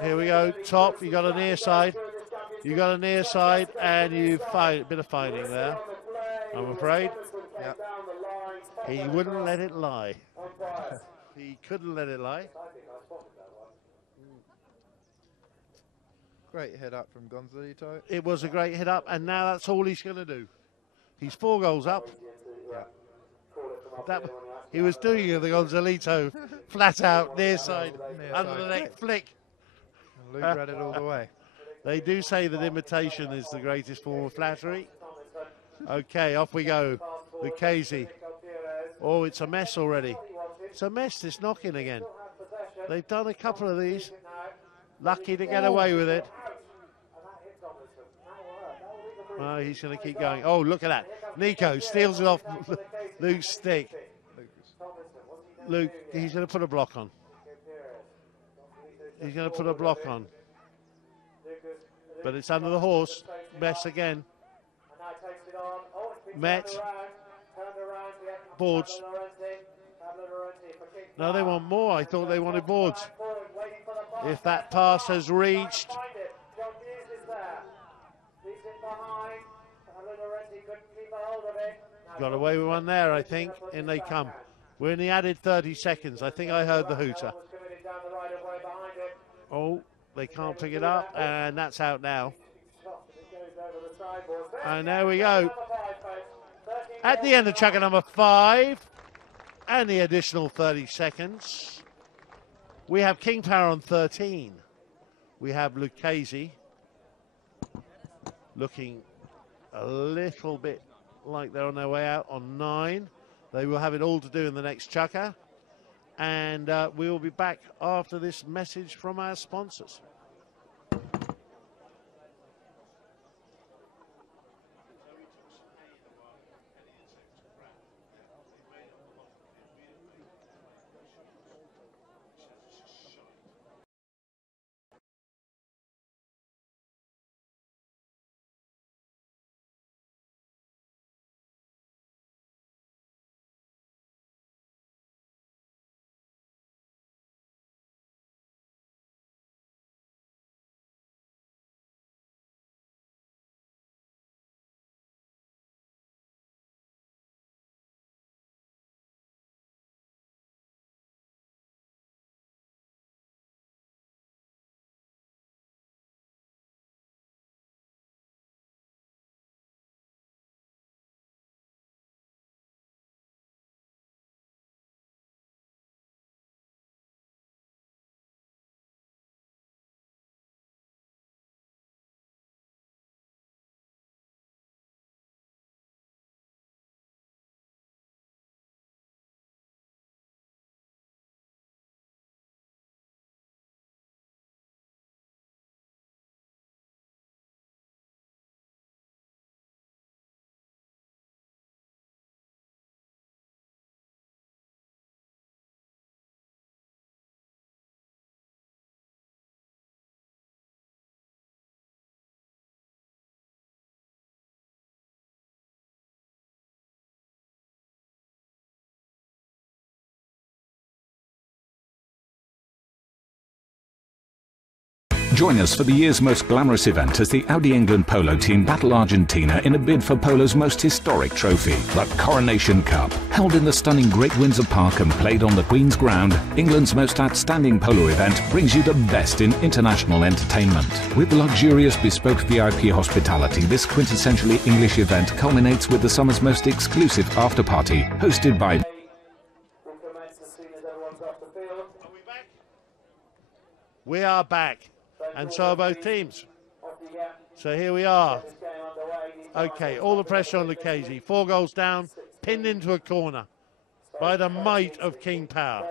Here we go. Top, you got a near side. You got a near side, and you fight a bit of fighting there, I'm afraid. Yep. He wouldn't let it lie. He couldn't let it lie. Great hit up from Gonzalito. It was a great hit up, and now that's all he's going to do. He's 4 goals up. That, he was doing the Gonzalito flat out, near side, under the neck flick. And Luke read it all the way. They do say that imitation is the greatest form of flattery. Okay, off we go. Lucchese. Oh, it's a mess already. It's a mess, this knocking again. They've done a couple of these. Lucky to get away with it. Oh, he's going to keep going. Oh, look at that. Nico steals it off Luke's stick. Luke, he's going to put a block on. He's going to put a block on. But it's under the horse. Mess again. Met. Boards. No, they want more. I thought they wanted boards. If that pass has reached. Got away with one there, I think. In they come. We're in the added 30 seconds. I think I heard the hooter. Oh, they can't pick it up, and that's out now. And there we go. At the end of chugger number 5, and the additional 30 seconds, we have King Power on 13. We have Lucchese looking a little bit like they're on their way out on 9. They will have it all to do in the next chucker. And we will be back after this message from our sponsors. Join us for the year's most glamorous event as the Audi England Polo team battle Argentina in a bid for Polo's most historic trophy, the Coronation Cup. Held in the stunning Great Windsor Park and played on the Queen's Ground, England's most outstanding polo event brings you the best in international entertainment. With luxurious bespoke VIP hospitality, this quintessentially English event culminates with the summer's most exclusive after-party, hosted by... We are back, and so are both teams. So here we are. Okay, all the pressure on Lucchese. 4 goals down, pinned into a corner by the might of King Power.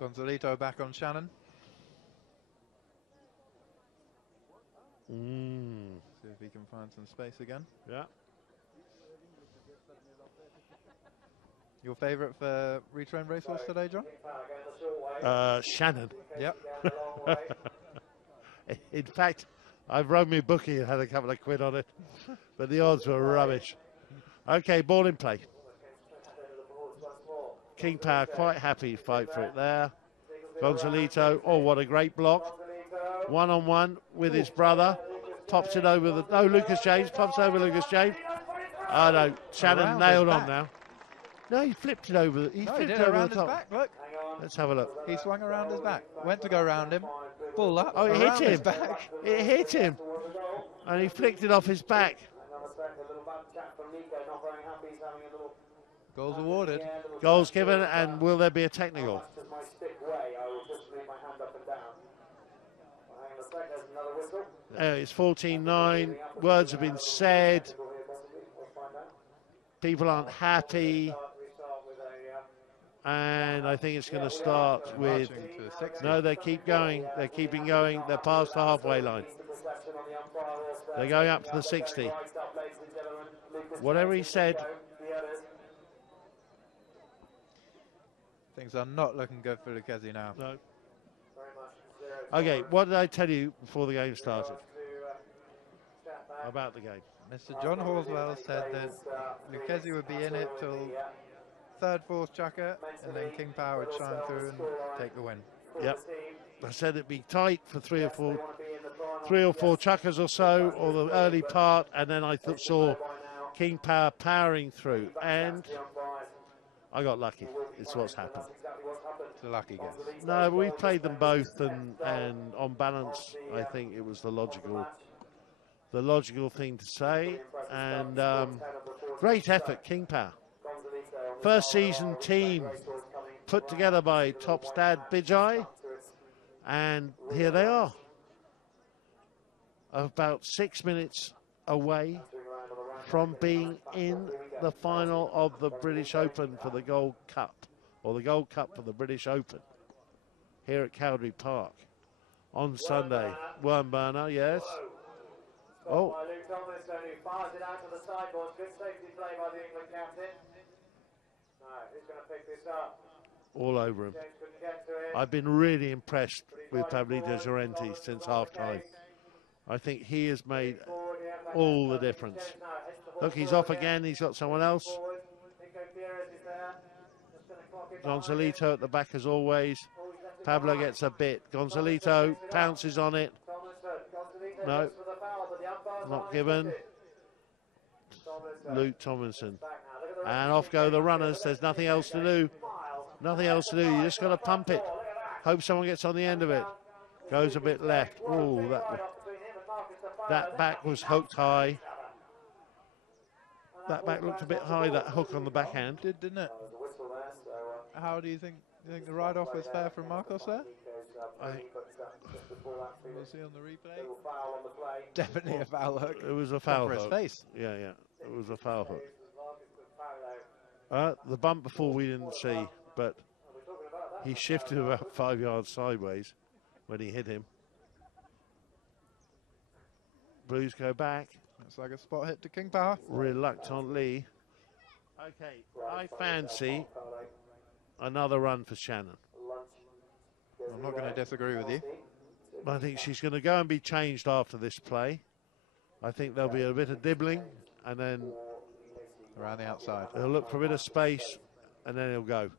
Gonzalito back on Shannon. See if he can find some space again. Yeah. Your favourite for retrained racehorse today, John? Shannon. Yep. In fact, I've run me bookie and had a couple of quid on it, but the odds were rubbish. Okay, ball in play. King Power quite happy to fight for it there. Gonzalito, oh, what a great block. One-on-one with his brother. Pops it over the... No, Lucas James. Pops over Lucas James. Oh, no. Shannon nailed on now. No, he flipped it over. He flipped it over the top. Back, look. Let's have a look. He swung around his back. Went to go around him. Ball up. Oh, it hit him. Back. It hit him. And he flicked it off his back. Goals awarded. Goals given, and will there be a technical? It's 14-9. Words have been said. People aren't happy. And I think it's going to start with... No, they keep going. They're keeping going. They're past the halfway line. They're going up to the 60. Whatever he said. Things are not looking good for Lucchese now. No. Okay, what did I tell you before the game started about the game? Mr. John Horswell said that Lucchese would be in it till third, fourth chucker, and then King Power would shine through and take the win. Yep. I said it'd be tight for three or four chuckers or so, or the early part, and then I saw King Power powering through, and I got lucky. It's what's happened. It's a lucky guess. No, we played them both, and on balance, I think it was the logical thing to say. And great effort, King Power. First season team put together by Topstad Bijai, and here they are, about 6 minutes away from being in the final of the British Open for the Gold Cup, or the Gold Cup for the British Open, here at Cowdrey Park on Sunday. Wormburner, yes. Oh. All over him. I've been really impressed with Pablito Llorente since half-time. I think he has made all the difference. Look, he's off again. He's got someone else. Gonzalito at the back as always. Pablo gets a bit. Gonzalito pounces on it. No, not given. Luke Tomlinson. And off go the runners. There's nothing else to do. Nothing else to do. You just got to pump it. Hope someone gets on the end of it. Goes a bit left. Oh, that back was hooked high. That back looked a bit high, that hook on the backhand. Didn't it? How do you think? You think the ride-off was fair from Marcos there? We'll see on the replay. Definitely a foul hook. It was a foul hook. For his face. Yeah. It was a foul hook. The bump before we didn't see, but he shifted about 5 yards sideways when he hit him. Blues go back. Looks like a spot hit to King Power. Reluctantly. Okay, I fancy another run for Shannon. I'm not going to disagree with you. I think she's going to go and be changed after this play. I think there'll be a bit of dibbling, and then Around the outside. he'll look for a bit of space, and then he'll go.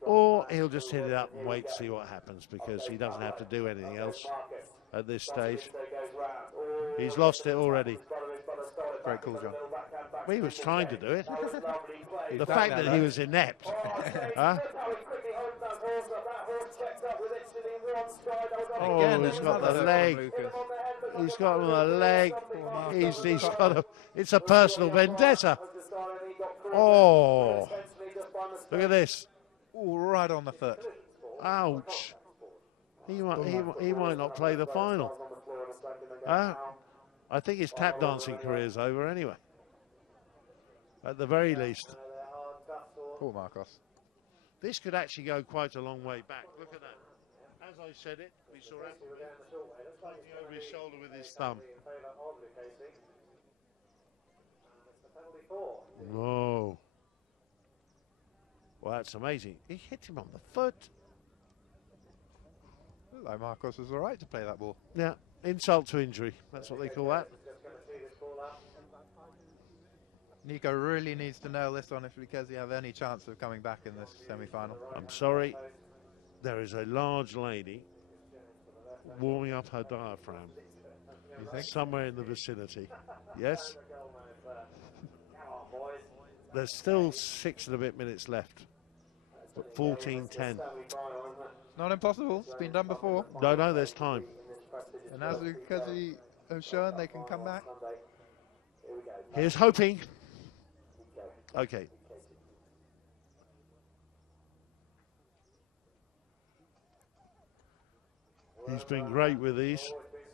Or he'll just hit it up and wait to see what happens, because he doesn't have to do anything else at this stage. He's lost it already. Great call, John. Well, he was trying to do it. The fact that he was inept. Huh? Oh, he's got the leg. He's got him on the leg. He's got a. It's a personal vendetta. Oh, look at this. Ooh, right on the foot. Ouch. He might not play the final. I think his tap dancing career is over anyway. At the very least. Poor Marcos. This could actually go quite a long way back. Look at that. As I said it, we saw Appleby pointing over his shoulder with his thumb. Whoa. Well, that's amazing. He hit him on the foot. Looked like Marcos was all right to play that ball. Yeah, insult to injury. That's what they call that. Nico really needs to nail this one if Lucchese have any chance of coming back in this semi-final. I'm sorry. There is a large lady warming up her diaphragm. You think? Somewhere in the vicinity. Yes? There's still 6 and a bit minutes left. But 14:10. Not impossible. It's been done before. No, there's time. And as Lucchese have shown, they can come back. Here's hoping. Okay. He's been great with these.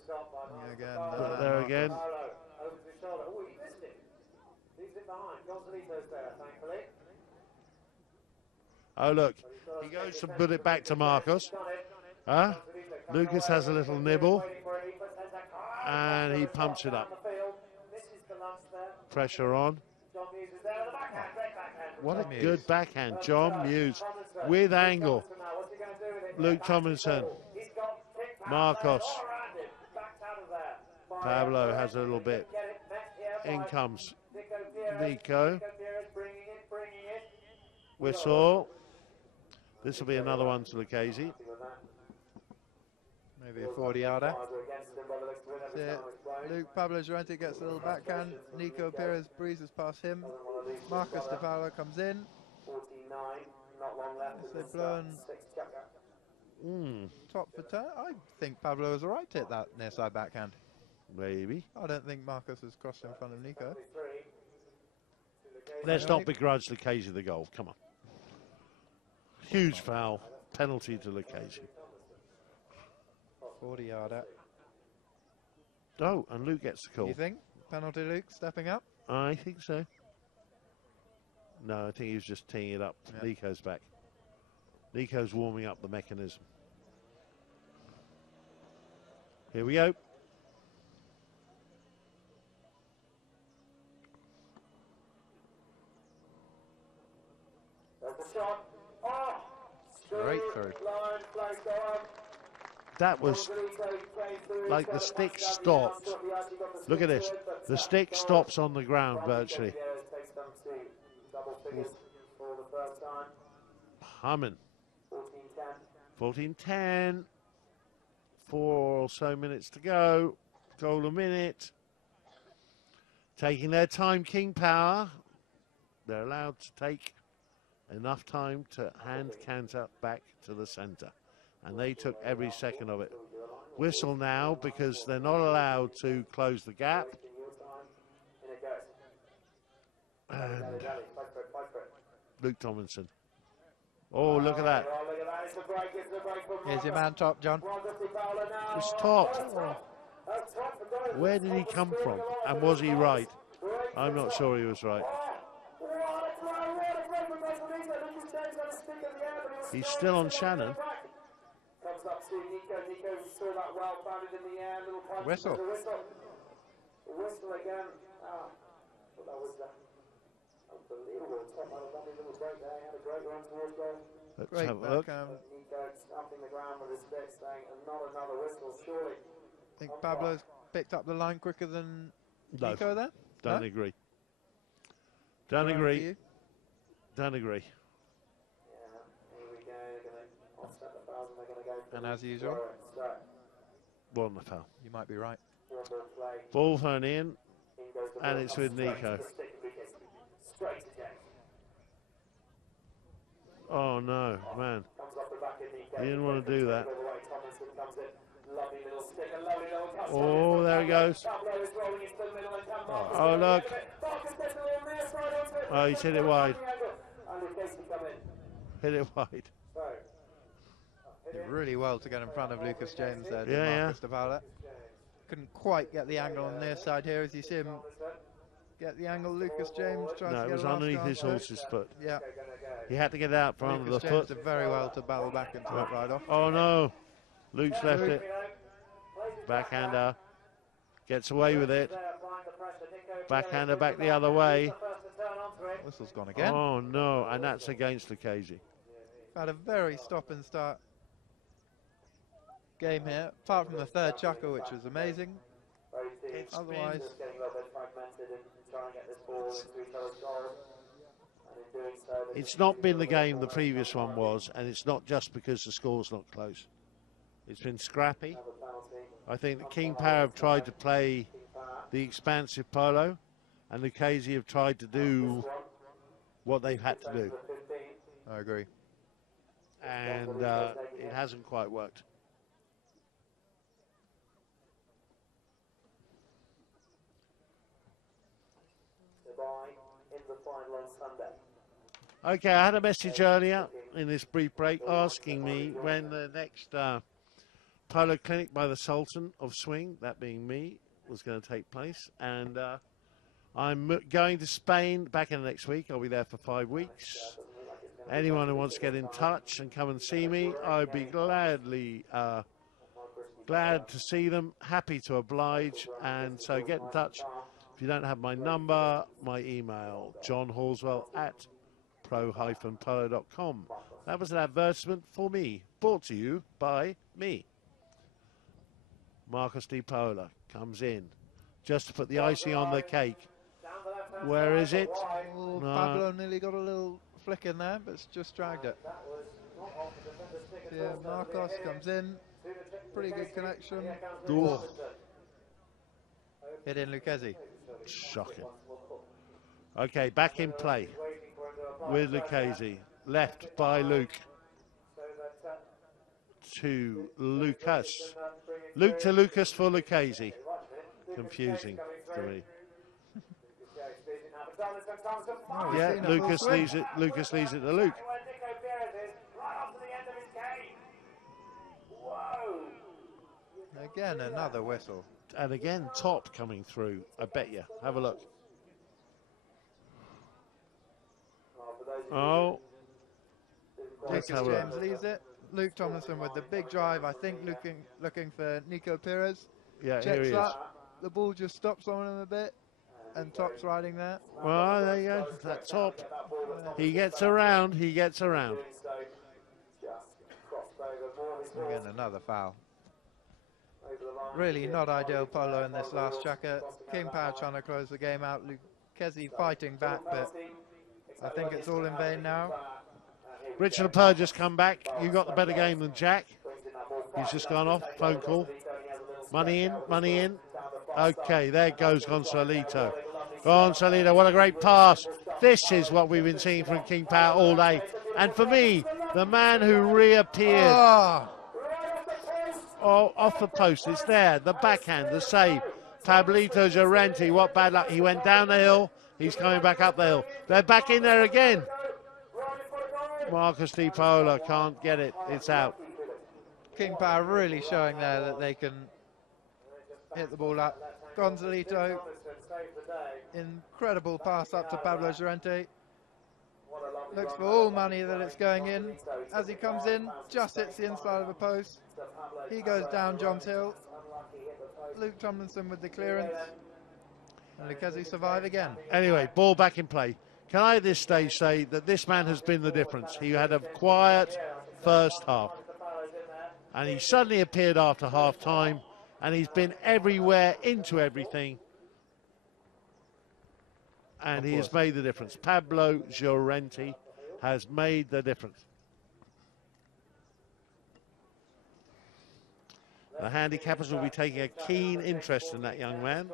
Yeah, again, There again. Oh, look. He goes to put it back to Marcos. Huh? Lucas has a little nibble. And he pumps it up. Pressure on. What a good backhand. John Muse with angle. Luke Tomlinson. Marcos. Pablo has a little bit. In comes Nico. Whistle. This will be another one to Lucchese. maybe a 40-yarder. Luke Pablo Llorente gets a little backhand. Nico Perez breezes past him. Marcos De Paolo comes in. They've blown top for turn. I think Pablo was alright to hit that near side backhand. Maybe. I don't think Marcos has crossed in front of Nico. Let's not begrudge Lucchese the goal. Come on. Huge foul. Penalty to Lucchese. 40-yarder. Oh, and Luke gets the call. You think? Penalty Luke stepping up? I think so. No, I think he was just teeing it up. Yeah. Nico's back. Nico's warming up the mechanism. Here we go. Straight through. That was like the stick stopped. Look at this. The stick stops on the ground virtually. Humming. 14:10. 4 or so minutes to go. Goal a minute. Taking their time, King Power. They're allowed to take enough time to hand canter back to the centre. And they took every second of it. Whistle now because they're not allowed to close the gap. And Luke Tomlinson. Oh, look at that. Here's your man top, John. It's topped. Where did he come from? And was he right? I'm not sure he was right. He's still on Shannon. Whistle. Whistle again. That was unbelievable. Top man done his little break there. He had a great run towards goal. Let's have a look. Nico stamping the ground with his stick, saying, "Not another whistle, surely." I think Pablo's picked up the line quicker than No, Nico there? don't No? agree. Don't Round agree. for you? Don't agree. And as usual, Wasn't a foul. you might be right. Ball thrown in, and it's with Nico. Oh no, man. He didn't want to do that. Oh, there he goes. Oh, look. Oh, he's hit it wide. Hit it wide. Did really well to get in front of Lucas James there, did Yeah, Marcus de Paula. Couldn't quite get the angle on their side here as you see him get the angle. Lucas James tries No, to it get was a last underneath chance his there. horse's foot. Yeah. He had to get out from under Lucas the James foot. did very well to battle back into that ride off. Oh no, Luke's left it. Backhander, gets away with it. Backhander back the other way. Whistle's gone again. Oh no, and that's against Lucchese. Had a very stop and start game here, apart from the third chucker, which was amazing. Otherwise, it's not been the game the previous one was, and it's not just because the score's not close. It's been scrappy. I think the King Power have tried to play the expansive polo, and Lucchese have tried to do what they've had to do. I agree. And it hasn't quite worked. Okay, I had a message earlier in this brief break asking me when the next polo clinic by the Sultan of Swing, that being me, was going to take place. And I'm going to Spain back in the next week. I'll be there for 5 weeks. Anyone who wants to get in touch and come and see me, I'd be glad to see them, happy to oblige. And so get in touch. If you don't have my number, my email, johnhorswell@pro-polo.com. That was an advertisement for me, brought to you by me. Marcus de Paula comes in just to put the icing on the cake. Where is it? Oh, No. Pablo nearly got a little flick in there, but it's just dragged it. Yeah, Marcos comes in, pretty good connection. Ooh. Hit in Lucchese. Shocking. Okay, back in play with Lucchese. Left by Luke to Lucas. Luke to Lucas for Lucchese. Confusing to me. Oh, we've Yeah, seen a Lucas full swing. leaves it. Lucas leaves it to Luke. Again, another whistle. And again, top coming through. I bet you. Have a look. Oh. Let's Lucas have a James look. leaves it. Luke Tomlinson with the big drive, I think looking for Nico Perez. Yeah, here Checks he is. up. The ball just stops on him a bit. And Top's riding there. Well, there you go. That top. He gets around. He gets around. Again, another foul. Really not ideal polo in this last chucker. King Power trying to close the game out. Lucchese fighting back, but I think it's all in vain now. Richard Lepeur just come back. You got the better game than Jack. He's just gone off. Phone call. Money in. Money in. Okay, there goes Gonzalito. Gonzalito, what a great pass. This is what we've been seeing from King Power all day. And for me, the man who reappeared off the post, it's there. The backhand, the save. Pablito Llorente, what bad luck. He went down the hill. He's coming back up the hill. They're back in there again. Marcus de Paula can't get it. It's out. King Power really showing there that they can hit the ball up. Gonzalito, incredible pass up to Pablo Llorente. Looks for all money that it's going in. As he comes in, just hits the inside of the post. He goes down John's Hill. Luke Tomlinson with the clearance. And Lucchese survive again. Anyway, ball back in play. Can I at this stage say that this man has been the difference? He had a quiet first half. And he suddenly appeared after half time and he's been everywhere into everything, and he has made the difference. Pablo Llorente has made the difference. The handicappers will be taking a keen interest in that young man.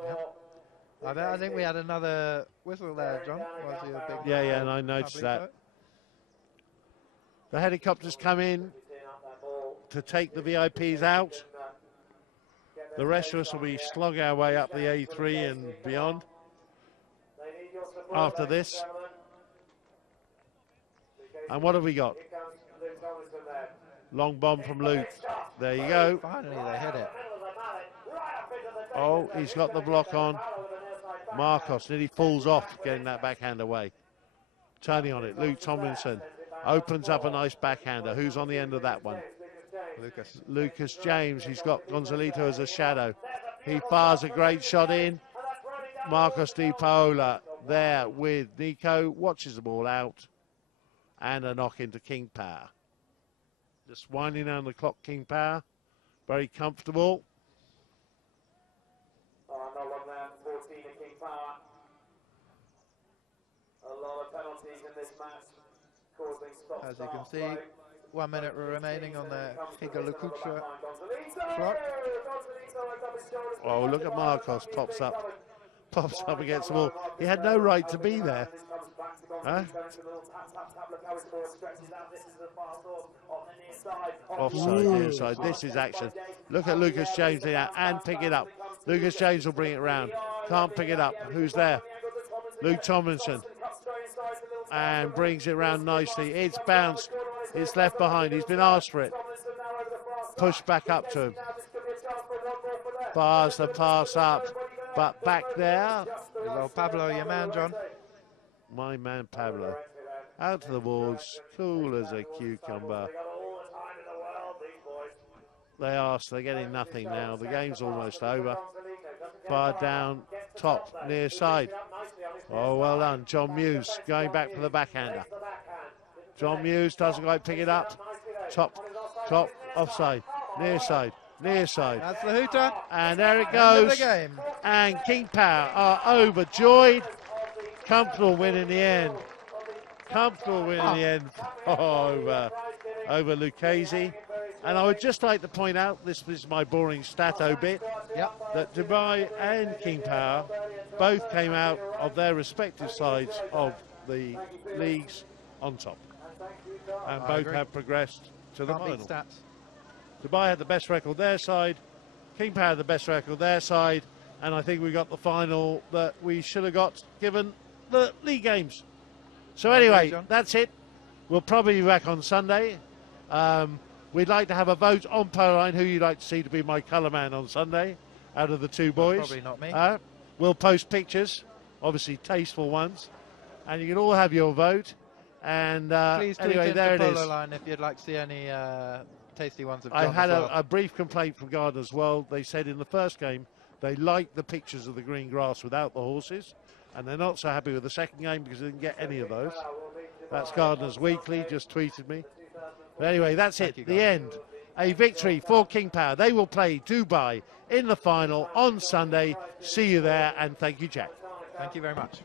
I think we had another whistle there, John. Was he a big Yeah, and I noticed that. vote? The helicopters come in to take the VIPs out. The rest of us will be slogging our way up the A3 and beyond after this. And what have we got? Long bomb from Luke. There you go. Finally, they hit it. Oh, he's got the block on. Marcos nearly falls off getting that backhand away. Turning on it, Luke Tomlinson opens up a nice backhander. Who's on the end of that one? Lucas James. He's got Gonzalito as a shadow. He fires a great shot in. Marcos Di Paola there with Nico. Watches the ball out. And a knock into King Power. Just winding down the clock, King Power. Very comfortable. Not long there, 14 at King Power. A lot of penalties in this match, causing stop. As you can see, 1 minute remaining on the Hurlingham clock. Oh, look at Marcos, pops up against the wall. He had no right to be there. Huh? Offside, near side. This is action. Look at Lucas James here and pick it up. Lucas James will bring it round. Can't pick it up. Who's there? Luke Tomlinson. And brings it round nicely. It's bounced. It's left behind. He's been asked for it. Pushed back up to him. Bars the pass up. But back there. Well, Pablo, your man, John. My man Pablo. Out to the boards. Cool as a cucumber. They ask. They're getting nothing now. The game's almost over. Bar down. Top. Near side. Oh, well done. John Muse going back for the backhander. John Muse doesn't quite pick it up. Top. Offside. Near side. Near side. That's the hooter. And there it End of goes. the game. And King Power are overjoyed. Comfortable win in the end. Comfortable win in the end over Lucchese. And I would just like to point out, this is my boring stato bit, that Dubai and King Power both came out of their respective sides of the leagues on top. And both have progressed to the final. Stats. Dubai had the best record their side, King Power had the best record their side, and I think we got the final that we should have got given the league games. So anyway, that's it. We'll probably be back on Sunday. We'd like to have a vote on Polo Line who you'd like to see to be my colour man on Sunday out of the two boys. Probably not me. We'll post pictures, obviously tasteful ones, and you can all have your vote. And please tweet anyway, into there it is. Polo Line if you'd like to see any tasty ones of John. I've had as well. a brief complaint from Gardner as well. They said in the first game they liked the pictures of the green grass without the horses, and they're not so happy with the second game because they didn't get any of those. That's Gardner's Weekly, just tweeted me. But anyway, that's it, the end. A victory for King Power. They will play Dubai in the final on Sunday. See you there, and thank you, Jack. Thank you very much.